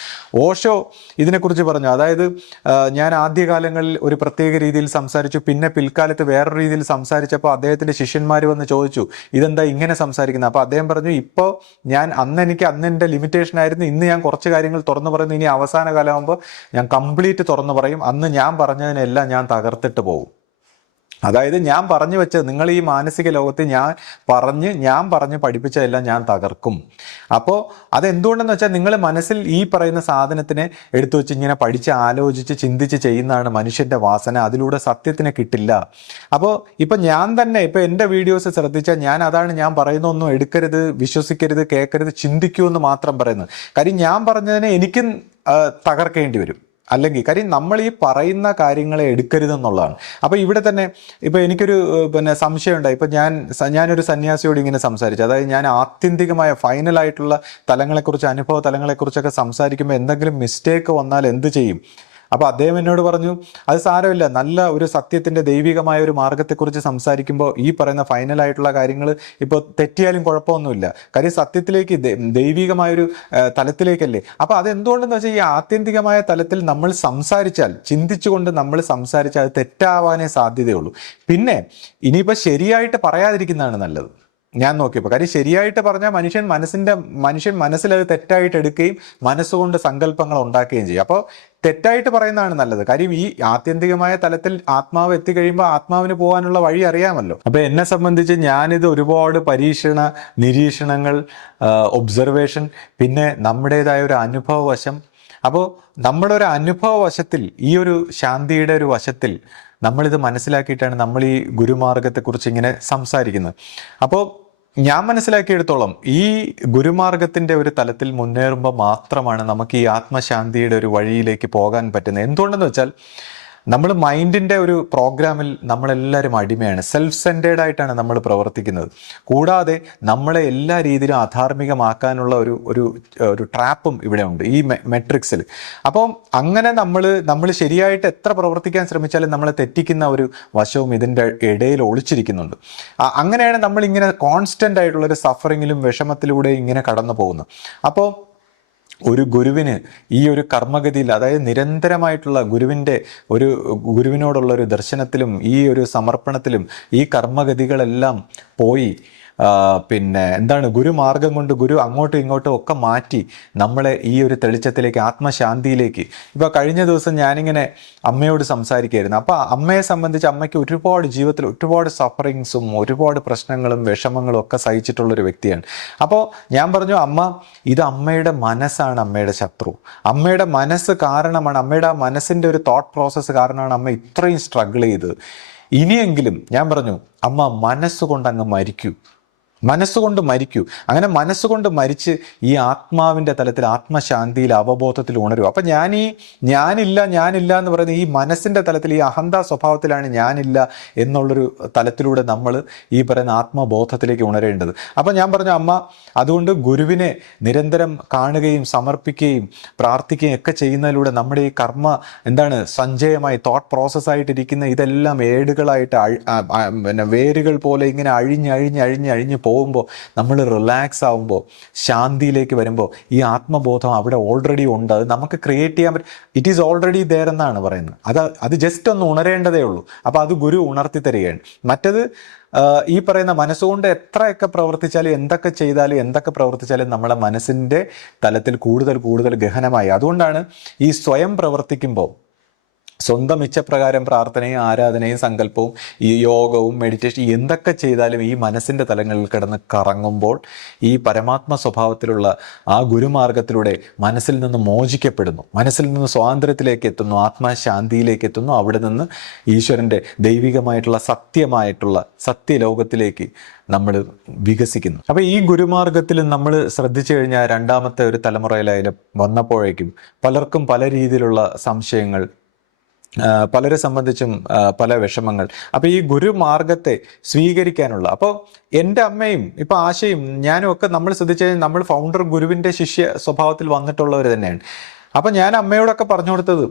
ഓഷോ ഇതിനെക്കുറിച്ച് പറഞ്ഞു. അതായത് ഞാൻ ആദ്യകാലങ്ങളിൽ ഒരു പ്രത്യേക രീതിയിൽ സംസാരിച്ചു, പിന്നെ പിൽക്കാലത്ത് വേറൊരു രീതിയിൽ സംസാരിച്ചപ്പോൾ അദ്ദേഹത്തിൻ്റെ ശിഷ്യന്മാർ വന്ന് ചോദിച്ചു, ഇതെന്താ ഇങ്ങനെ സംസാരിക്കുന്നത്? അപ്പോൾ അദ്ദേഹം പറഞ്ഞു, ഇപ്പോൾ എനിക്ക് അന്ന് എൻ്റെ ലിമിറ്റേഷൻ ആയിരുന്നു, ഇന്ന് ഞാൻ കുറച്ച് കാര്യങ്ങൾ തുറന്നു പറയുന്നു, ഇനി അവസാന കാലമാകുമ്പോൾ ഞാൻ കംപ്ലീറ്റ് തുറന്നു പറയും, അന്ന് ഞാൻ പറഞ്ഞതിനെല്ലാം ഞാൻ തകർത്തിട്ട് പോകും. അതായത് ഞാൻ പറഞ്ഞു വെച്ചത്, നിങ്ങൾ ഈ മാനസിക ലോകത്ത് ഞാൻ പറഞ്ഞ് പഠിപ്പിച്ചതെല്ലാം ഞാൻ തകർക്കും. അപ്പോൾ അതെന്തുകൊണ്ടെന്ന് വെച്ചാൽ, നിങ്ങൾ മനസ്സിൽ ഈ പറയുന്ന സാധനത്തിനെ എടുത്തു വെച്ച് ഇങ്ങനെ പഠിച്ച് ആലോചിച്ച് ചിന്തിച്ച് ചെയ്യുന്നതാണ് മനുഷ്യൻ്റെ വാസന. അതിലൂടെ സത്യത്തിനെ കിട്ടില്ല. അപ്പോൾ ഇപ്പം ഞാൻ തന്നെ ഇപ്പം എൻ്റെ വീഡിയോസ് ശ്രദ്ധിച്ചാൽ ഞാൻ പറയുന്നൊന്നും എടുക്കരുത്, വിശ്വസിക്കരുത്, കേൾക്കരുത്, ചിന്തിക്കൂ എന്ന് മാത്രം പറയുന്നത്. കാര്യം ഞാൻ പറഞ്ഞതിനെ എനിക്കും തകർക്കേണ്ടി വരും. അല്ലെങ്കിൽ കാര്യം നമ്മൾ ഈ പറയുന്ന കാര്യങ്ങളെ എടുക്കരുതെന്നുള്ളതാണ്. അപ്പോൾ ഇവിടെ തന്നെ ഇപ്പോൾ എനിക്കൊരു സംശയം ഉണ്ടായി. ഇപ്പോൾ ഞാനൊരു സന്യാസിയോട് ഇങ്ങനെ സംസാരിച്ചു. അതായത് ഞാൻ ആത്യന്തികമായ ഫൈനലായിട്ടുള്ള തലങ്ങളെക്കുറിച്ച്, അനുഭവ തലങ്ങളെക്കുറിച്ചൊക്കെ സംസാരിക്കുമ്പോൾ എന്തെങ്കിലും മിസ്റ്റേക്ക് വന്നാൽ എന്ത് ചെയ്യും? അപ്പോൾ അദ്ദേഹം എന്നോട് പറഞ്ഞു, അത് സാരമില്ല, നല്ല ഒരു സത്യത്തിൻ്റെ ദൈവികമായ ഒരു മാർഗത്തെക്കുറിച്ച് സംസാരിക്കുമ്പോൾ ഈ പറയുന്ന ഫൈനലായിട്ടുള്ള കാര്യങ്ങൾ ഇപ്പോൾ തെറ്റിയാലും കുഴപ്പമൊന്നുമില്ല. കാര്യം സത്യത്തിലേക്ക് ദൈവികമായൊരു തലത്തിലേക്കല്ലേ. അപ്പോൾ അതെന്തുകൊണ്ടെന്ന് വെച്ചാൽ, ഈ ആത്യന്തികമായ തലത്തിൽ നമ്മൾ സംസാരിച്ചാൽ, ചിന്തിച്ചുകൊണ്ട് നമ്മൾ സംസാരിച്ചാൽ അത് തെറ്റാവാനേ സാധ്യതയുള്ളൂ. പിന്നെ ഇനിയിപ്പോൾ ശരിയായിട്ട് പറയാതിരിക്കുന്നതാണ് നല്ലത് ഞാൻ നോക്കിയപ്പോൾ. കാര്യം ശരിയായിട്ട് പറഞ്ഞാൽ മനുഷ്യൻ മനസ്സിലത് തെറ്റായിട്ട് എടുക്കുകയും മനസ്സുകൊണ്ട് സങ്കല്പങ്ങൾ ഉണ്ടാക്കുകയും ചെയ്യും. അപ്പോൾ തെറ്റായിട്ട് പറയുന്നതാണ് നല്ലത്. കാര്യം ഈ ആത്യന്തികമായ തലത്തിൽ ആത്മാവ് എത്തിക്കഴിയുമ്പോൾ ആത്മാവിന് പോകാനുള്ള വഴി അറിയാമല്ലോ. അപ്പോൾ എന്നെ സംബന്ധിച്ച് ഞാനിത് ഒരുപാട് നിരീക്ഷണങ്ങൾ, ഒബ്സർവേഷൻ, പിന്നെ നമ്മുടേതായ ഒരു അനുഭവവശം, അപ്പോൾ നമ്മുടെ ഒരു അനുഭവ വശത്തിൽ, ഈ ഒരു ശാന്തിയുടെ ഒരു വശത്തിൽ നമ്മളിത് മനസ്സിലാക്കിയിട്ടാണ് നമ്മൾ ഈ ഗുരുമാർഗത്തെക്കുറിച്ച് ഇങ്ങനെ സംസാരിക്കുന്നത്. അപ്പോൾ ഞാൻ മനസ്സിലാക്കിയെടുത്തോളം ഈ ഗുരുമാർഗത്തിൻ്റെ ഒരു തലത്തിൽ മുന്നേറുമ്പോൾ മാത്രമാണ് നമുക്ക് ഈ ആത്മശാന്തിയുടെ ഒരു വഴിയിലേക്ക് പോകാൻ പറ്റുന്നത്. എന്തുകൊണ്ടെന്ന് വെച്ചാൽ നമ്മൾ മൈൻഡിൻ്റെ ഒരു പ്രോഗ്രാമിൽ നമ്മളെല്ലാവരും അടിമയാണ്. സെൽഫ് സെൻറ്റേഡ് ആയിട്ടാണ് നമ്മൾ പ്രവർത്തിക്കുന്നത്. കൂടാതെ നമ്മളെ എല്ലാ രീതിയിലും അധാർമികമാക്കാനുള്ള ഒരു ട്രാപ്പും ഇവിടെ ഉണ്ട് ഈ മെട്രിക്സിൽ. അപ്പോൾ അങ്ങനെ നമ്മൾ ശരിയായിട്ട് എത്ര പ്രവർത്തിക്കാൻ ശ്രമിച്ചാലും നമ്മളെ തെറ്റിക്കുന്ന ഒരു വശവും ഇതിൻ്റെ ഇടയിൽ ഒളിച്ചിരിക്കുന്നുണ്ട്. അങ്ങനെയാണ് നമ്മളിങ്ങനെ കോൺസ്റ്റൻ്റ് ആയിട്ടുള്ളൊരു സഫറിങ്ങിലും വിഷമത്തിലൂടെ ഇങ്ങനെ കടന്നു പോകുന്നത്. അപ്പോൾ ഒരു ഗുരുവിന് ഈ ഒരു കർമ്മഗതിയിൽ, അതായത് നിരന്തരമായിട്ടുള്ള ഗുരുവിനോടുള്ള ഒരു ദർശനത്തിലും ഈ ഒരു സമർപ്പണത്തിലും ഈ കർമ്മഗതികളെല്ലാം പോയി പിന്നെ എന്താണ് ഗുരുമാർഗം കൊണ്ട് ഗുരു അങ്ങോട്ടും ഇങ്ങോട്ടും ഒക്കെ മാറ്റി നമ്മളെ ഈ ഒരു തെളിച്ചത്തിലേക്ക്, ആത്മശാന്തിയിലേക്ക്. ഇപ്പോൾ കഴിഞ്ഞ ദിവസം ഞാനിങ്ങനെ അമ്മയോട് സംസാരിക്കുകയായിരുന്നു. അപ്പോൾ അമ്മയെ സംബന്ധിച്ച് അമ്മയ്ക്ക് ഒരുപാട് ജീവിതത്തിൽ ഒരുപാട് സഫറിങ്സും ഒരുപാട് പ്രശ്നങ്ങളും വിഷമങ്ങളും ഒക്കെ സഹിച്ചിട്ടുള്ളൊരു വ്യക്തിയാണ്. അപ്പോൾ ഞാൻ പറഞ്ഞു, അമ്മ, ഇത് അമ്മയുടെ മനസ്സാണ് അമ്മയുടെ ശത്രു. അമ്മയുടെ മനസ്സ് കാരണമാണ്, അമ്മയുടെ ആ മനസ്സിൻ്റെ ഒരു തോട്ട് പ്രോസസ്സ് കാരണമാണ് അമ്മ ഇത്രയും സ്ട്രഗിൾ ചെയ്തത്. ഇനിയെങ്കിലും ഞാൻ പറഞ്ഞു, അമ്മ മനസ്സുകൊണ്ട് അങ്ങ് മരിക്കൂ, മനസ്സുകൊണ്ട് മരിക്കൂ. അങ്ങനെ മനസ്സുകൊണ്ട് മരിച്ച് ഈ ആത്മാവിൻ്റെ തലത്തിൽ, ആത്മശാന്തിയിൽ, അവബോധത്തിൽ ഉണരൂ. അപ്പം ഞാനില്ല എന്ന് പറയുന്ന ഈ മനസ്സിൻ്റെ തലത്തിൽ, ഈ അഹന്താ സ്വഭാവത്തിലാണ് ഞാനില്ല എന്നുള്ളൊരു തലത്തിലൂടെ നമ്മൾ ഈ പറയുന്ന ആത്മബോധത്തിലേക്ക് ഉണരേണ്ടത്. അപ്പം ഞാൻ പറഞ്ഞു, അമ്മ, അതുകൊണ്ട് ഗുരുവിനെ നിരന്തരം കാണുകയും സമർപ്പിക്കുകയും പ്രാർത്ഥിക്കുകയും ഒക്കെ ചെയ്യുന്നതിലൂടെ നമ്മുടെ ഈ കർമ്മ സഞ്ചയമായി തോട്ട് പ്രോസസ്സായിട്ടിരിക്കുന്ന ഇതെല്ലാം ഏടുകളായിട്ട് പിന്നെ വേരുകൾ പോലെ ഇങ്ങനെ അഴിഞ്ഞ് പോകുമ്പോൾ, നമ്മൾ റിലാക്സ് ആവുമ്പോൾ, ശാന്തിയിലേക്ക് വരുമ്പോൾ ഈ ആത്മബോധം അവിടെ ഓൾറെഡി ഉണ്ട്. അത് നമുക്ക് ക്രിയേറ്റ് ചെയ്യാൻ പറ്റും. ഇറ്റ് ഈസ് ഓൾറെഡി ദെയർ എന്നാണ് പറയുന്നത്. അത് ജസ്റ്റ് ഒന്ന് ഉണരേണ്ടതേ ഉള്ളൂ. അപ്പോൾ അത് ഗുരു ഉണർത്തി തരികയാണ്. മറ്റത് ഈ പറയുന്ന മനസ്സുകൊണ്ട് എത്രയൊക്കെ പ്രവർത്തിച്ചാലും, എന്തൊക്കെ പ്രവർത്തിച്ചാലും നമ്മളെ മനസ്സിൻ്റെ തലത്തിൽ കൂടുതൽ ഗഹനമായി. അതുകൊണ്ടാണ് ഈ സ്വയം പ്രവർത്തിക്കുമ്പോൾ സ്വന്തം ഇച്ഛപ്രകാരം പ്രാർത്ഥനയും ആരാധനയും സങ്കല്പവും ഈ യോഗവും മെഡിറ്റേഷൻ എന്തൊക്കെ ചെയ്താലും ഈ മനസ്സിൻ്റെ തലങ്ങളിൽ കിടന്ന് കറങ്ങുമ്പോൾ ഈ പരമാത്മ സ്വഭാവത്തിലുള്ള ആ ഗുരുമാർഗത്തിലൂടെ മനസ്സിൽ നിന്ന് മോചിക്കപ്പെടുന്നു, മനസ്സിൽ നിന്ന് സ്വാതന്ത്ര്യത്തിലേക്ക് എത്തുന്നു, ആത്മശാന്തിയിലേക്ക് എത്തുന്നു. അവിടെ നിന്ന് ഈശ്വരൻ്റെ ദൈവികമായിട്ടുള്ള സത്യലോകത്തിലേക്ക് നമ്മൾ വികസിക്കുന്നു. അപ്പോൾ ഈ ഗുരുമാർഗത്തിൽ നമ്മൾ ശ്രദ്ധിച്ചു കഴിഞ്ഞാൽ രണ്ടാമത്തെ ഒരു തലമുറയിലായാലും വന്നപ്പോഴേക്കും പലർക്കും പല രീതിയിലുള്ള സംശയങ്ങൾ, പലരെ സംബന്ധിച്ചും പല വിഷമങ്ങൾ. അപ്പോൾ ഈ ഗുരുമാർഗത്തെ സ്വീകരിക്കാനുള്ള, അപ്പോൾ എൻ്റെ അമ്മയും ഇപ്പോൾ ആശയും ഞാനും ഒക്കെ നമ്മൾ ശ്രദ്ധിച്ചു കഴിഞ്ഞാൽ നമ്മൾ ഫൗണ്ടർ ഗുരുവിൻ്റെ ശിഷ്യ സ്വഭാവത്തിൽ വന്നിട്ടുള്ളവർ തന്നെയാണ്. അപ്പോൾ ഞാൻ അമ്മയോടൊക്കെ പറഞ്ഞു കൊടുത്തത്,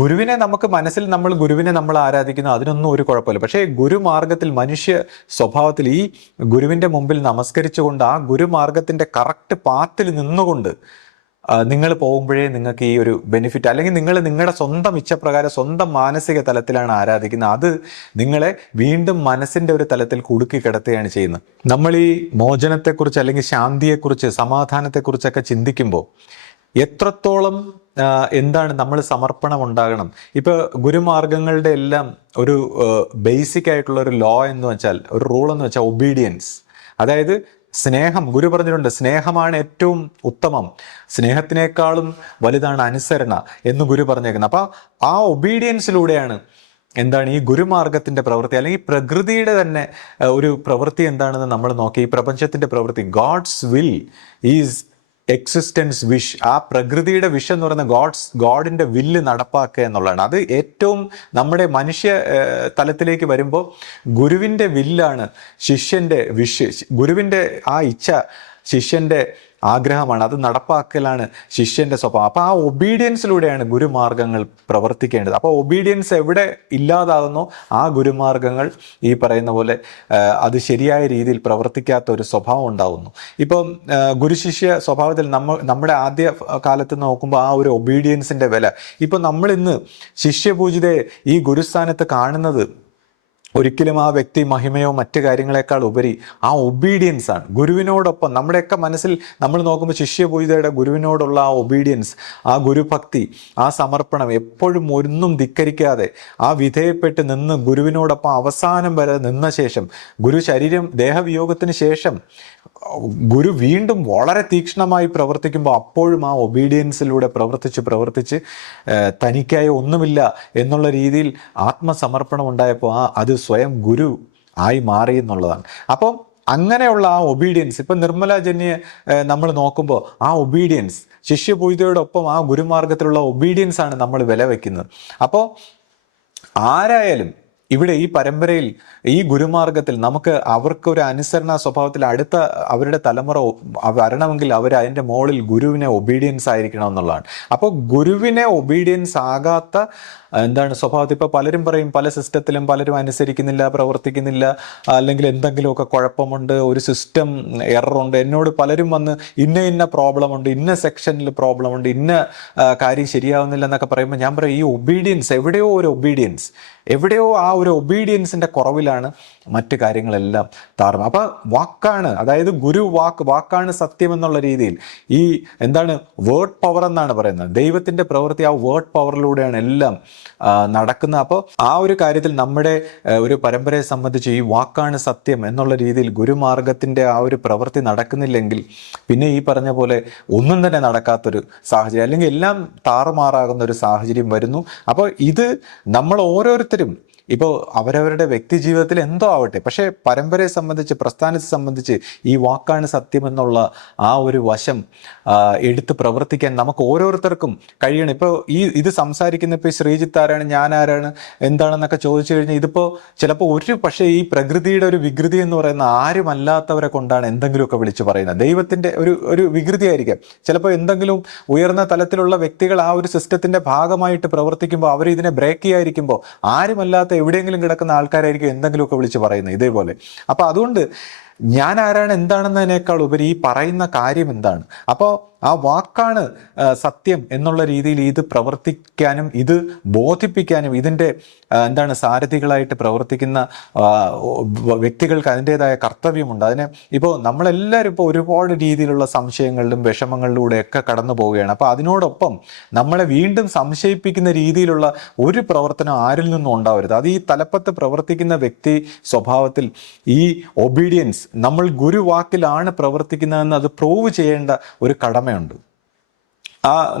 ഗുരുവിനെ നമുക്ക് മനസ്സിൽ ഗുരുവിനെ നമ്മൾ ആരാധിക്കുന്നു, അതിനൊന്നും ഒരു കുഴപ്പമില്ല. പക്ഷേ ഗുരുമാർഗത്തിൽ, മനുഷ്യ സ്വഭാവത്തിൽ ഈ ഗുരുവിൻ്റെ മുമ്പിൽ നമസ്കരിച്ചുകൊണ്ട് ആ ഗുരുമാർഗത്തിൻ്റെ കറക്റ്റ് പാത്തിൽ നിന്നുകൊണ്ട് നിങ്ങൾ പോകുമ്പോഴേ നിങ്ങൾക്ക് ഈ ഒരു ബെനിഫിറ്റ്, അല്ലെങ്കിൽ നിങ്ങളുടെ സ്വന്തം ഇച്ഛപ്രകാരം സ്വന്തം മാനസിക തലത്തിലാണ് ആരാധിക്കുന്നത്, അത് നിങ്ങളെ വീണ്ടും മനസ്സിൻ്റെ ഒരു തലത്തിൽ കുടുക്കി കിടത്തുകയാണ് ചെയ്യുന്നത്. നമ്മൾ ഈ മോചനത്തെക്കുറിച്ച് അല്ലെങ്കിൽ ശാന്തിയെക്കുറിച്ച്, സമാധാനത്തെക്കുറിച്ചൊക്കെ ചിന്തിക്കുമ്പോൾ എത്രത്തോളം നമ്മൾ സമർപ്പണം ഉണ്ടാകണം. ഇപ്പോൾ ഗുരുമാർഗങ്ങളുടെ എല്ലാം ഒരു ബേസിക് ആയിട്ടുള്ള ഒരു ലോ എന്ന് വെച്ചാൽ, ഒരു റൂൾ എന്ന് വെച്ചാൽ ഒബീഡിയൻസ്. അതായത് സ്നേഹം, ഗുരു പറഞ്ഞിട്ടുണ്ട്, സ്നേഹമാണ് ഏറ്റവും ഉത്തമം, സ്നേഹത്തിനേക്കാളും വലുതാണ് അനുസരണ എന്ന് ഗുരു പറഞ്ഞേക്കുന്നത്. അപ്പോൾ ആ ഒബീഡിയൻസിലൂടെയാണ് ഈ ഗുരുമാർഗത്തിൻ്റെ പ്രവൃത്തി, അല്ലെങ്കിൽ പ്രകൃതിയുടെ തന്നെ ഒരു പ്രവൃത്തി എന്താണെന്ന് നമ്മൾ നോക്കി. ഈ പ്രപഞ്ചത്തിൻ്റെ പ്രവൃത്തി, God's will is existence wish. ആ പ്രകൃതിയുടെ വിഷ് എന്ന് പറയുന്ന ഗോഡിൻ്റെ വില്ല് നടപ്പാക്കുക എന്നുള്ളതാണ്. അത് ഏറ്റവും നമ്മുടെ മനുഷ്യ തലത്തിലേക്ക് വരുമ്പോൾ ഗുരുവിൻ്റെ വില്ലാണ് ശിഷ്യൻ്റെ വിഷ്, ഗുരുവിൻ്റെ ആ ഇച്ഛ ശിഷ്യൻ്റെ ആഗ്രഹമാണ്, അത് നടപ്പാക്കലാണ് ശിഷ്യൻ്റെ സ്വഭാവം. അപ്പോൾ ആ ഒബീഡിയൻസിലൂടെയാണ് ഗുരുമാർഗങ്ങൾ പ്രവർത്തിക്കേണ്ടത്. അപ്പോൾ ഒബീഡിയൻസ് എവിടെ ഇല്ലാതാകുന്നോ ആ ഗുരുമാർഗങ്ങൾ ഈ പറയുന്ന പോലെ അത് ശരിയായ രീതിയിൽ പ്രവർത്തിക്കാത്ത ഒരു സ്വഭാവം ഉണ്ടാകുന്നു. ഇപ്പം ഗുരുശിഷ്യ സ്വഭാവത്തിൽ നമ്മുടെ ആദ്യ കാലത്ത് നോക്കുമ്പോൾ ആ ഒരു ഒബീഡിയൻസിൻ്റെ വില, ഇപ്പം നമ്മളിന്ന് ശിഷ്യപൂജിതയെ ഈ ഗുരുസ്ഥാനത്ത് കാണുന്നത് ഒരിക്കലും ആ വ്യക്തി മഹിമയോ മറ്റു കാര്യങ്ങളെക്കാൾ ഉപരി ആ ഒബീഡിയൻസ് ആണ്. ഗുരുവിനോടൊപ്പം നമ്മുടെയൊക്കെ മനസ്സിൽ നമ്മൾ നോക്കുമ്പോൾ ശിഷ്യപൂജിതയുടെ ഗുരുവിനോടുള്ള ആ ഒബീഡിയൻസ്, ആ ഗുരുഭക്തി, ആ സമർപ്പണം, എപ്പോഴും ഒന്നും ധിക്കരിക്കാതെ ആ വിധേയപ്പെട്ട് നിന്ന് ഗുരുവിനോടൊപ്പം അവസാനം വരെ നിന്ന ശേഷം, ദേഹവിയോഗത്തിന് ശേഷം ഗുരു വീണ്ടും വളരെ തീക്ഷ്ണമായി പ്രവർത്തിക്കുമ്പോൾ അപ്പോഴും ആ ഒബീഡിയൻസിലൂടെ പ്രവർത്തിച്ച് തനിക്കായി ഒന്നുമില്ല എന്നുള്ള രീതിയിൽ ആത്മസമർപ്പണം ഉണ്ടായപ്പോൾ അത് സ്വയം ഗുരു ആയി മാറി എന്നുള്ളതാണ്. അപ്പം അങ്ങനെയുള്ള ആ ഒബീഡിയൻസ്, ഇപ്പം നിർമ്മല ജന്യെ നമ്മൾ നോക്കുമ്പോൾ ആ ഒബീഡിയൻസ്, ശിഷ്യപൂജിതയോടൊപ്പം ആ ഗുരുമാർഗത്തിലുള്ള ഒബീഡിയൻസ് ആണ് നമ്മൾ വില വയ്ക്കുന്നത്. അപ്പോൾ ആരായാലും ഇവിടെ ഈ പരമ്പരയിൽ, ഈ ഗുരുമാർഗത്തിൽ നമുക്ക് അവർക്കൊരു അനുസരണ സ്വഭാവത്തിൽ അടുത്ത അവരുടെ തലമുറ വരണമെങ്കിൽ അവർ അതിൻ്റെ മുകളിൽ ഗുരുവിനെ ഒബീഡിയൻസ് ആയിരിക്കണം എന്നുള്ളതാണ്. അപ്പോൾ ഗുരുവിനെ ഒബീഡിയൻസ് ആകാത്ത സ്വഭാവത്തിൽ ഇപ്പോൾ പലരും പറയും പല സിസ്റ്റത്തിലും പലരും അനുസരിക്കുന്നില്ല, പ്രവർത്തിക്കുന്നില്ല, അല്ലെങ്കിൽ എന്തെങ്കിലുമൊക്കെ കുഴപ്പമുണ്ട്, ഒരു സിസ്റ്റം എററുണ്ട്. എന്നോട് പലരും വന്ന് ഇന്ന പ്രോബ്ലം ഉണ്ട്, ഇന്ന സെക്ഷനിൽ പ്രോബ്ലം ഉണ്ട്, ഇന്ന കാര്യം ശരിയാവുന്നില്ല എന്നൊക്കെ പറയുമ്പോൾ ഞാൻ പറയും ഈ ഒബീഡിയൻസ് എവിടെയോ ആ ഒരു ഒബീഡിയൻസിൻ്റെ കുറവിലാണ് മറ്റു കാര്യങ്ങളെല്ലാം താറുന്നത്. അപ്പം വാക്കാണ്, അതായത് വാക്കാണ് സത്യം എന്നുള്ള രീതിയിൽ ഈ വേർഡ് പവർ എന്നാണ് പറയുന്നത്. ദൈവത്തിൻ്റെ പ്രവൃത്തി ആ വേർഡ് പവറിലൂടെയാണ് എല്ലാം നടക്കുന്നത്. അപ്പോൾ ആ ഒരു കാര്യത്തിൽ നമ്മുടെ ഒരു പരമ്പരയെ സംബന്ധിച്ച് ഈ വാക്കാണ് സത്യം എന്നുള്ള രീതിയിൽ ഗുരുമാർഗത്തിൻ്റെ ആ ഒരു പ്രവൃത്തി നടക്കുന്നില്ലെങ്കിൽ പിന്നെ ഈ പറഞ്ഞ പോലെ ഒന്നും തന്നെ നടക്കാത്തൊരു സാഹചര്യം, അല്ലെങ്കിൽ എല്ലാം താറുമാറാകുന്ന ഒരു സാഹചര്യം വരുന്നു. അപ്പോൾ ഇത് നമ്മൾ ഓരോരുത്തരും ഇപ്പോൾ അവരവരുടെ വ്യക്തി ജീവിതത്തിൽ എന്തോ ആവട്ടെ, പക്ഷേ പരമ്പരയെ സംബന്ധിച്ച്, പ്രസ്ഥാനത്തെ സംബന്ധിച്ച് ഈ വാക്കാണ് സത്യം എന്നുള്ള ആ ഒരു വശം എടുത്ത് പ്രവർത്തിക്കാൻ നമുക്ക് ഓരോരുത്തർക്കും കഴിയണം. ഇപ്പോൾ ഇത് സംസാരിക്കുന്ന ഇപ്പോൾ ശ്രീജിത്ത് ആരാണ്, ഞാൻ ആരാണ്, എന്താണെന്നൊക്കെ ചോദിച്ചു കഴിഞ്ഞാൽ ഇതിപ്പോൾ ചിലപ്പോൾ പക്ഷേ ഈ പ്രകൃതിയുടെ ഒരു വികൃതി എന്ന് പറയുന്ന ആരുമല്ലാത്തവരെ കൊണ്ടാണ് എന്തെങ്കിലുമൊക്കെ വിളിച്ചു പറയുന്നത്. ദൈവത്തിൻ്റെ ഒരു വികൃതി ആയിരിക്കാം. ചിലപ്പോൾ എന്തെങ്കിലും ഉയർന്ന തലത്തിലുള്ള വ്യക്തികൾ ആ ഒരു സിസ്റ്റത്തിൻ്റെ ഭാഗമായിട്ട് പ്രവർത്തിക്കുമ്പോൾ അവർ ഇതിനെ ബ്രേക്ക് ചെയ്യാതിരിക്കുമ്പോൾ ആരുമല്ലാത്ത എവിടെയെങ്കിലും കിടക്കുന്ന ആൾക്കാരായിരിക്കും എന്തെങ്കിലുമൊക്കെ വിളിച്ച് പറയുന്നത് ഇതേപോലെ. അപ്പോൾ അതുകൊണ്ട് ഞാൻ ആരാണ്, എന്താണെന്നതിനേക്കാൾ ഉപരി ഈ പറയുന്ന കാര്യം എന്താണ്. അപ്പോൾ ആ വാക്കാണ് സത്യം എന്നുള്ള രീതിയിൽ ഇത് പ്രവർത്തിക്കാനും ഇത് ബോധിപ്പിക്കാനും ഇതിൻ്റെ സാരഥികളായിട്ട് പ്രവർത്തിക്കുന്ന വ്യക്തികൾക്ക് അതിൻ്റെതായ കർത്തവ്യമുണ്ട്. അതിന് ഇപ്പോൾ നമ്മളെല്ലാവരും ഇപ്പോൾ ഒരുപാട് രീതിയിലുള്ള സംശയങ്ങളിലും വിഷമങ്ങളിലൂടെയൊക്കെ കടന്നു പോവുകയാണ്. അപ്പോൾ അതിനോടൊപ്പം നമ്മളെ വീണ്ടും സംശയിപ്പിക്കുന്ന രീതിയിലുള്ള ഒരു പ്രവർത്തനം ആരിൽ നിന്നും ഉണ്ടാവരുത്. അത് ഈ തലപ്പത്ത് പ്രവർത്തിക്കുന്ന വ്യക്തി സ്വഭാവത്തിൽ ഈ ഒബീഡിയൻസ്, നമ്മൾ ഗുരുവാക്കിലാണ് പ്രവർത്തിക്കുന്നതെന്ന് അത് പ്രൂവ് ചെയ്യേണ്ട ഒരു കടമയുണ്ട്.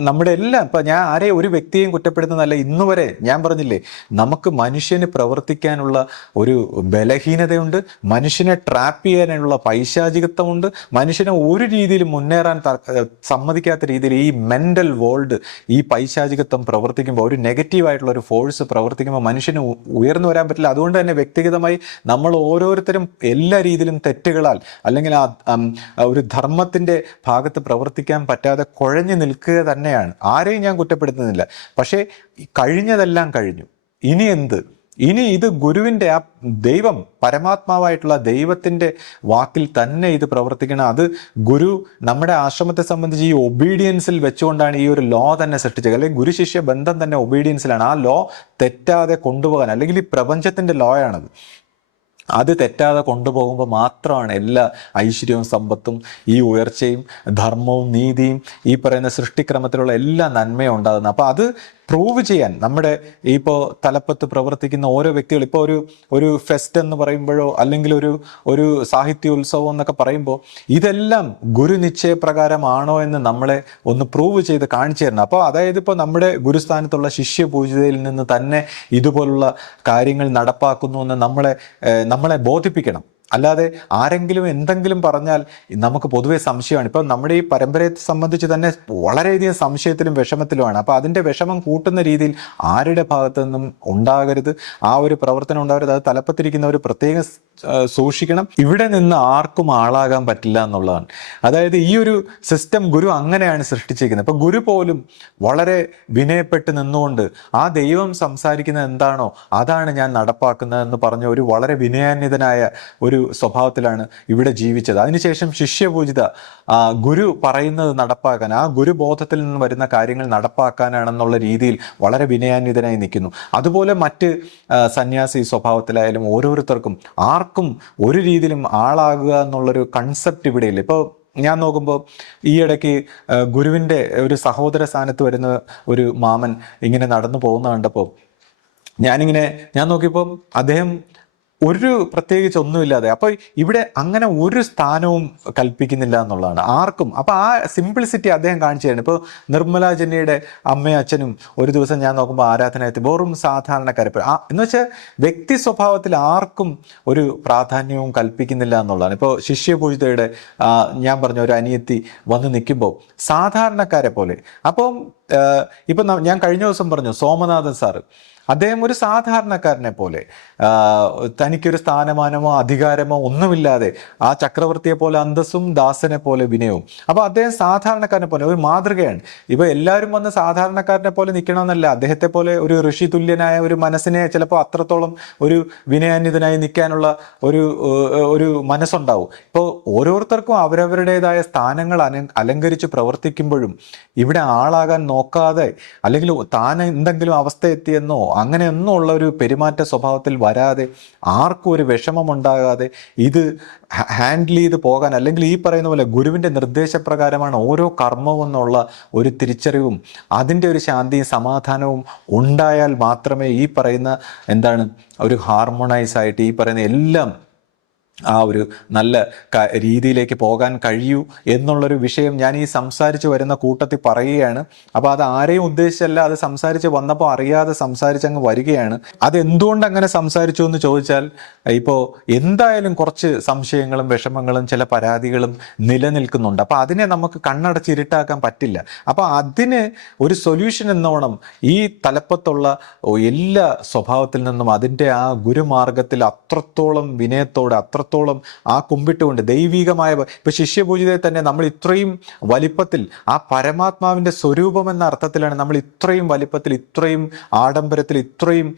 നമ്മുടെ എല്ലാം, ഇപ്പം ഞാൻ ആരെയും ഒരു വ്യക്തിയെയും കുറ്റപ്പെടുത്തുന്നതല്ല. ഇന്നുവരെ ഞാൻ പറഞ്ഞില്ലേ, നമുക്ക് മനുഷ്യന് പ്രവർത്തിക്കാനുള്ള ഒരു ബലഹീനതയുണ്ട്, മനുഷ്യനെ ട്രാപ്പ് ചെയ്യാനുള്ള പൈശാചികത്വമുണ്ട്, മനുഷ്യനെ ഒരു രീതിയിൽ മുന്നേറാൻ സമ്മതിക്കാത്ത രീതിയിൽ ഈ മെൻ്റൽ വേൾഡ്, ഈ പൈശാചികത്വം പ്രവർത്തിക്കുമ്പോൾ, ഒരു നെഗറ്റീവായിട്ടുള്ള ഒരു ഫോഴ്സ് പ്രവർത്തിക്കുമ്പോൾ മനുഷ്യന് ഉയർന്നു വരാൻ പറ്റില്ല. അതുകൊണ്ട് തന്നെ വ്യക്തിഗതമായി നമ്മൾ ഓരോരുത്തരും എല്ലാ രീതിയിലും തെറ്റുകളാൽ അല്ലെങ്കിൽ ഒരു ധർമ്മത്തിൻ്റെ ഭാഗത്ത് പ്രവർത്തിക്കാൻ പറ്റാതെ കുഴഞ്ഞു നിൽക്കുക തന്നെയാണ്. ആരെയും ഞാൻ കുറ്റപ്പെടുത്തുന്നില്ല. പക്ഷേ കഴിഞ്ഞതെല്ലാം കഴിഞ്ഞു. ഇനി എന്ത്? ഇനി ഇത് ഗുരുവിൻ്റെ ആ ദൈവം, പരമാത്മാവായിട്ടുള്ള ദൈവത്തിൻ്റെ വാക്കിൽ തന്നെ ഇത് പ്രവർത്തിക്കണം. അത് ഗുരു നമ്മുടെ ആശ്രമത്തെ സംബന്ധിച്ച് ഈ ഒബീഡിയൻസിൽ വെച്ചുകൊണ്ടാണ് ഈ ഒരു ലോ തന്നെ സൃഷ്ടിച്ചത്. അല്ലെങ്കിൽ ഗുരു ശിഷ്യ ബന്ധം തന്നെ ഒബീഡിയൻസിലാണ്. ആ ലോ തെറ്റാതെ കൊണ്ടുപോകാൻ, അല്ലെങ്കിൽ ഈ പ്രപഞ്ചത്തിൻ്റെ ലോ ആണത്, അത് തെറ്റാതെ കൊണ്ടുപോകുമ്പോൾ മാത്രമാണ് എല്ലാ ഐശ്വര്യവും സമ്പത്തും ഈ ഉയർച്ചയും ധർമ്മവും നീതിയും ഈ പറയുന്ന സൃഷ്ടിക്രമത്തിലുള്ള എല്ലാ നന്മയും ഉണ്ടാകുന്നത്. അപ്പോൾ അത് പ്രൂവ് ചെയ്യാൻ നമ്മുടെ ഇപ്പോൾ തലപ്പത്ത് പ്രവർത്തിക്കുന്ന ഓരോ വ്യക്തികൾ, ഇപ്പോൾ ഒരു ഫെസ്റ്റ് എന്ന് പറയുമ്പോഴോ അല്ലെങ്കിൽ ഒരു സാഹിത്യോത്സവം എന്നൊക്കെ പറയുമ്പോൾ ഇതെല്ലാം ഗുരു നിശ്ചയപ്രകാരമാണോ എന്ന് നമ്മളെ ഒന്ന് പ്രൂവ് ചെയ്ത് കാണിച്ചു തരണം. അപ്പോൾ അതായത് ഇപ്പോൾ നമ്മുടെ ഗുരുസ്ഥാനത്തുള്ള ശിഷ്യപൂജിതയിൽ നിന്ന് തന്നെ ഇതുപോലുള്ള കാര്യങ്ങൾ നടപ്പാക്കുന്നു എന്ന് നമ്മളെ ബോധിപ്പിക്കണം. അല്ലാതെ ആരെങ്കിലും എന്തെങ്കിലും പറഞ്ഞാൽ നമുക്ക് പൊതുവെ സംശയമാണ്. ഇപ്പം നമ്മുടെ ഈ പരമ്പരയെ സംബന്ധിച്ച് തന്നെ വളരെയധികം സംശയത്തിലും വിഷമത്തിലുമാണ്. അപ്പോൾ അതിൻ്റെ വിഷമം കൂട്ടുന്ന രീതിയിൽ ആരുടെ ഭാഗത്തു നിന്നും ഉണ്ടാകരുത്, ആ ഒരു പ്രവർത്തനം ഉണ്ടാകരുത്. അത് തലപ്പത്തിരിക്കുന്നവർ പ്രത്യേകം സൂക്ഷിക്കണം. ഇവിടെ നിന്ന് ആർക്കും ആളാകാൻ പറ്റില്ല എന്നുള്ളതാണ്. അതായത് ഈ ഒരു സിസ്റ്റം ഗുരു അങ്ങനെയാണ് സൃഷ്ടിച്ചിരിക്കുന്നത്. അപ്പോൾ ഗുരു പോലും വളരെ വിനയപ്പെട്ട് നിന്നുകൊണ്ട് ആ ദൈവം സംസാരിക്കുന്നത് എന്താണോ അതാണ് ഞാൻ നടപ്പാക്കുന്നതെന്ന് പറഞ്ഞ ഒരു വളരെ വിനയാന്വിതനായ ഒരു സ്വഭാവത്തിലാണ് ഇവിടെ ജീവിച്ചത്. അതിനുശേഷം ശിഷ്യപൂജിത ഗുരു പറയുന്നത് നടപ്പാക്കാൻ, ആ ഗുരുബോധത്തിൽ നിന്ന് വരുന്ന കാര്യങ്ങൾ നടപ്പാക്കാനാണെന്നുള്ള രീതിയിൽ വളരെ വിനയാന്വിതനായി നിൽക്കുന്നു. അതുപോലെ മറ്റ് സന്യാസി സ്വഭാവത്തിലായാലും ഓരോരുത്തർക്കും ആർക്കും ഒരു രീതിയിലും ആളാകുക എന്നുള്ളൊരു കൺസെപ്റ്റ് ഇവിടെയില്ല. ഇപ്പോൾ ഞാൻ നോക്കുമ്പോൾ ഈ ഇടയ്ക്ക് ഗുരുവിൻ്റെ ഒരു സഹോദര സ്ഥാനത്ത് വരുന്ന ഒരു മാമൻ ഇങ്ങനെ നടന്നു പോകുന്ന കണ്ടപ്പോൾ ഞാൻ നോക്കിയപ്പോൾ അദ്ദേഹം ഒരു പ്രത്യേകിച്ച് ഒന്നുമില്ലാതെ. അപ്പോൾ ഇവിടെ അങ്ങനെ ഒരു സ്ഥാനവും കൽപ്പിക്കുന്നില്ല എന്നുള്ളതാണ് ആർക്കും. അപ്പോൾ ആ സിംപ്ലിസിറ്റി അദ്ദേഹം കാണിച്ചു തരുന്നു. ഇപ്പോൾ നിർമ്മല ജെന്നിയുടെ അമ്മയും അച്ഛനും ഒരു ദിവസം ഞാൻ നോക്കുമ്പോൾ ആരാധനയെത്തി വെറും സാധാരണക്കാരെ എന്ന് വെച്ചാൽ വ്യക്തി സ്വഭാവത്തിൽ ആർക്കും ഒരു പ്രാധാന്യവും കൽപ്പിക്കുന്നില്ല എന്നുള്ളതാണ്. ഇപ്പോൾ ശിഷ്യപൂജിതയുടെ ഞാൻ പറഞ്ഞ ഒരു അനിയത്തി വന്ന് നിൽക്കുമ്പോൾ സാധാരണക്കാരെ പോലെ. അപ്പം ഇപ്പം ഞാൻ കഴിഞ്ഞ ദിവസം പറഞ്ഞു സോമനാഥൻ സാറ്, അദ്ദേഹം ഒരു സാധാരണക്കാരനെ പോലെ, തനിക്കൊരു സ്ഥാനമാനമോ അധികാരമോ ഒന്നുമില്ലാതെ ആ ചക്രവർത്തിയെ പോലെ അന്തസ്സും ദാസനെ പോലെ വിനയവും. അപ്പോൾ അദ്ദേഹം സാധാരണക്കാരനെ പോലെ ഒരു മാതൃകയാണ്. ഇപ്പോൾ എല്ലാവരും വന്ന് സാധാരണക്കാരനെ പോലെ നിൽക്കണമെന്നല്ല, അദ്ദേഹത്തെ പോലെ ഒരു ഋഷി തുല്യനായ ഒരു മനസ്സിനെ ചിലപ്പോൾ അത്രത്തോളം ഒരു വിനയാന്വിതനായി നിൽക്കാനുള്ള ഒരു മനസ്സുണ്ടാവും. ഇപ്പോൾ ഓരോരുത്തർക്കും അവരവരുടേതായ സ്ഥാനങ്ങൾ അലങ്കരിച്ച് പ്രവർത്തിക്കുമ്പോഴും ഇവിടെ ആളാകാൻ നോക്കാതെ, അല്ലെങ്കിൽ താൻ എന്തെങ്കിലും അവസ്ഥ എത്തിയെന്നോ അങ്ങനെയൊന്നും ഉള്ള ഒരു പെരുമാറ്റ സ്വഭാവത്തിൽ വരാതെ, ആർക്കും ഒരു വിഷമമുണ്ടാകാതെ ഇത് ഹാൻഡിൽ ചെയ്ത് പോകാൻ, അല്ലെങ്കിൽ ഈ പറയുന്ന പോലെ ഗുരുവിൻ്റെ നിർദ്ദേശപ്രകാരമാണ് ഓരോ കർമ്മവും എന്നുള്ള ഒരു തിരിച്ചറിവും അതിൻ്റെ ഒരു ശാന്തിയും സമാധാനവും ഉണ്ടായാൽ മാത്രമേ ഈ പറയുന്ന ഒരു ഹാർമോണൈസ് ആയിട്ട് ഈ പറയുന്ന എല്ലാം ആ ഒരു നല്ല രീതിയിലേക്ക് പോകാൻ കഴിയൂ എന്നുള്ളൊരു വിഷയം ഞാൻ ഈ സംസാരിച്ച് വരുന്ന കൂട്ടത്തിൽ പറയുകയാണ്. അപ്പോൾ അത് ആരെയും ഉദ്ദേശിച്ചല്ല, അത് സംസാരിച്ച് വന്നപ്പോൾ അറിയാതെ സംസാരിച്ചങ്ങ് വരികയാണ്. അതെന്തുകൊണ്ട് അങ്ങനെ സംസാരിച്ചു എന്ന് ചോദിച്ചാൽ, ഇപ്പോൾ എന്തായാലും കുറച്ച് സംശയങ്ങളും വിഷമങ്ങളും ചില പരാതികളും നിലനിൽക്കുന്നുണ്ട്. അപ്പോൾ അതിനെ നമുക്ക് കണ്ണടച്ച് ഇരുട്ടാക്കാൻ പറ്റില്ല. അപ്പോൾ അതിന് ഒരു സൊല്യൂഷൻ എന്നോണം ഈ തലപ്പത്തുള്ള എല്ലാ സ്വഭാവത്തിൽ നിന്നും അതിൻ്റെ ആ ഗുരുമാർഗത്തിൽ അത്രത്തോളം വിനയത്തോടെ അത്രത്തോളം ആ കുമ്പിട്ടുകൊണ്ട് ദൈവികമായ, ഇപ്പൊ ശിഷ്യപൂജിതയെ തന്നെ നമ്മൾ ഇത്രയും വലിപ്പത്തിൽ ആ പരമാത്മാവിന്റെ സ്വരൂപം എന്ന അർത്ഥത്തിലാണ് നമ്മൾ ഇത്രയും വലിപ്പത്തിൽ, ഇത്രയും ആഡംബരത്തിൽ, ഇത്രയും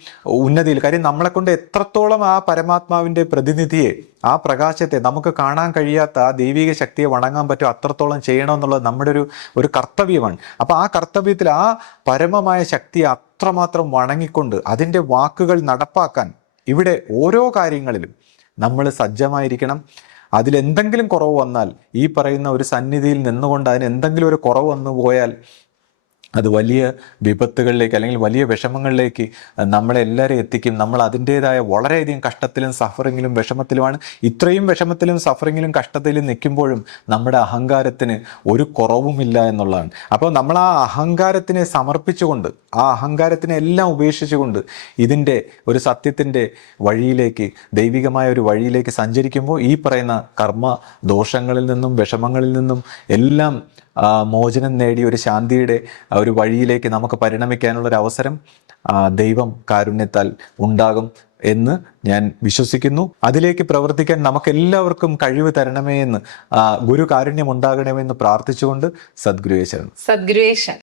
ഉന്നതിയിൽ. കാര്യം നമ്മളെ കൊണ്ട് എത്രത്തോളം ആ പരമാത്മാവിന്റെ പ്രതിനിധിയെ, ആ പ്രകാശത്തെ, നമുക്ക് കാണാൻ കഴിയാത്ത ആ ദൈവിക ശക്തിയെ വണങ്ങാൻ പറ്റും അത്രത്തോളം ചെയ്യണമെന്നുള്ളത് നമ്മുടെ ഒരു കർത്തവ്യമാണ്. അപ്പൊ ആ കർത്തവ്യത്തിൽ ആ പരമമായ ശക്തിയെ അത്രമാത്രം വണങ്ങിക്കൊണ്ട് അതിൻ്റെ വാക്കുകൾ നടപ്പാക്കാൻ ഇവിടെ ഓരോ കാര്യങ്ങളിലും നമ്മൾ സജ്ജമായിരിക്കണം. അതിലെന്തെങ്കിലും കുറവ് വന്നാൽ, ഈ പറയുന്ന ഒരു സന്നിധിയിൽ നിന്നുകൊണ്ട് അതിന് എന്തെങ്കിലും ഒരു കുറവ് വന്നു പോയാൽ അത് വലിയ വിപത്തുകളിലേക്ക് അല്ലെങ്കിൽ വലിയ വിഷമങ്ങളിലേക്ക് നമ്മളെല്ലാവരും എത്തിക്കും. നമ്മൾ അതിൻ്റേതായ വളരെയധികം കഷ്ടത്തിലും സഫറിങ്ങിലും വിഷമത്തിലുമാണ്. ഇത്രയും വിഷമത്തിലും സഫറിങ്ങിലും കഷ്ടത്തിലും നിൽക്കുമ്പോഴും നമ്മുടെ അഹങ്കാരത്തിന് ഒരു കുറവുമില്ല എന്നുള്ളതാണ്. അപ്പോൾ നമ്മൾ ആ അഹങ്കാരത്തിനെ സമർപ്പിച്ചുകൊണ്ട്, ആ അഹങ്കാരത്തിനെ എല്ലാം ഉപേക്ഷിച്ചുകൊണ്ട് ഇതിൻ്റെ ഒരു സത്യത്തിൻ്റെ വഴിയിലേക്ക്, ദൈവികമായ ഒരു വഴിയിലേക്ക് സഞ്ചരിക്കുമ്പോൾ ഈ പറയുന്ന കർമ്മ ദോഷങ്ങളിൽ നിന്നും വിഷമങ്ങളിൽ നിന്നും എല്ലാം മോചനം നേടി ഒരു ശാന്തിയുടെ ഒരു വഴിയിലേക്ക് നമുക്ക് പരിണമിക്കാനുള്ളൊരു അവസരം ദൈവം കാരുണ്യത്താൽ ഉണ്ടാകും എന്ന് ഞാൻ വിശ്വസിക്കുന്നു. അതിലേക്ക് പ്രവർത്തിക്കാൻ നമുക്കെല്ലാവർക്കും കഴിവ് തരണമേ എന്ന്, ഗുരു കാരുണ്യം ഉണ്ടാകണമെന്ന് പ്രാർത്ഥിച്ചുകൊണ്ട് സദ്ഗുരുവേ ശരണം.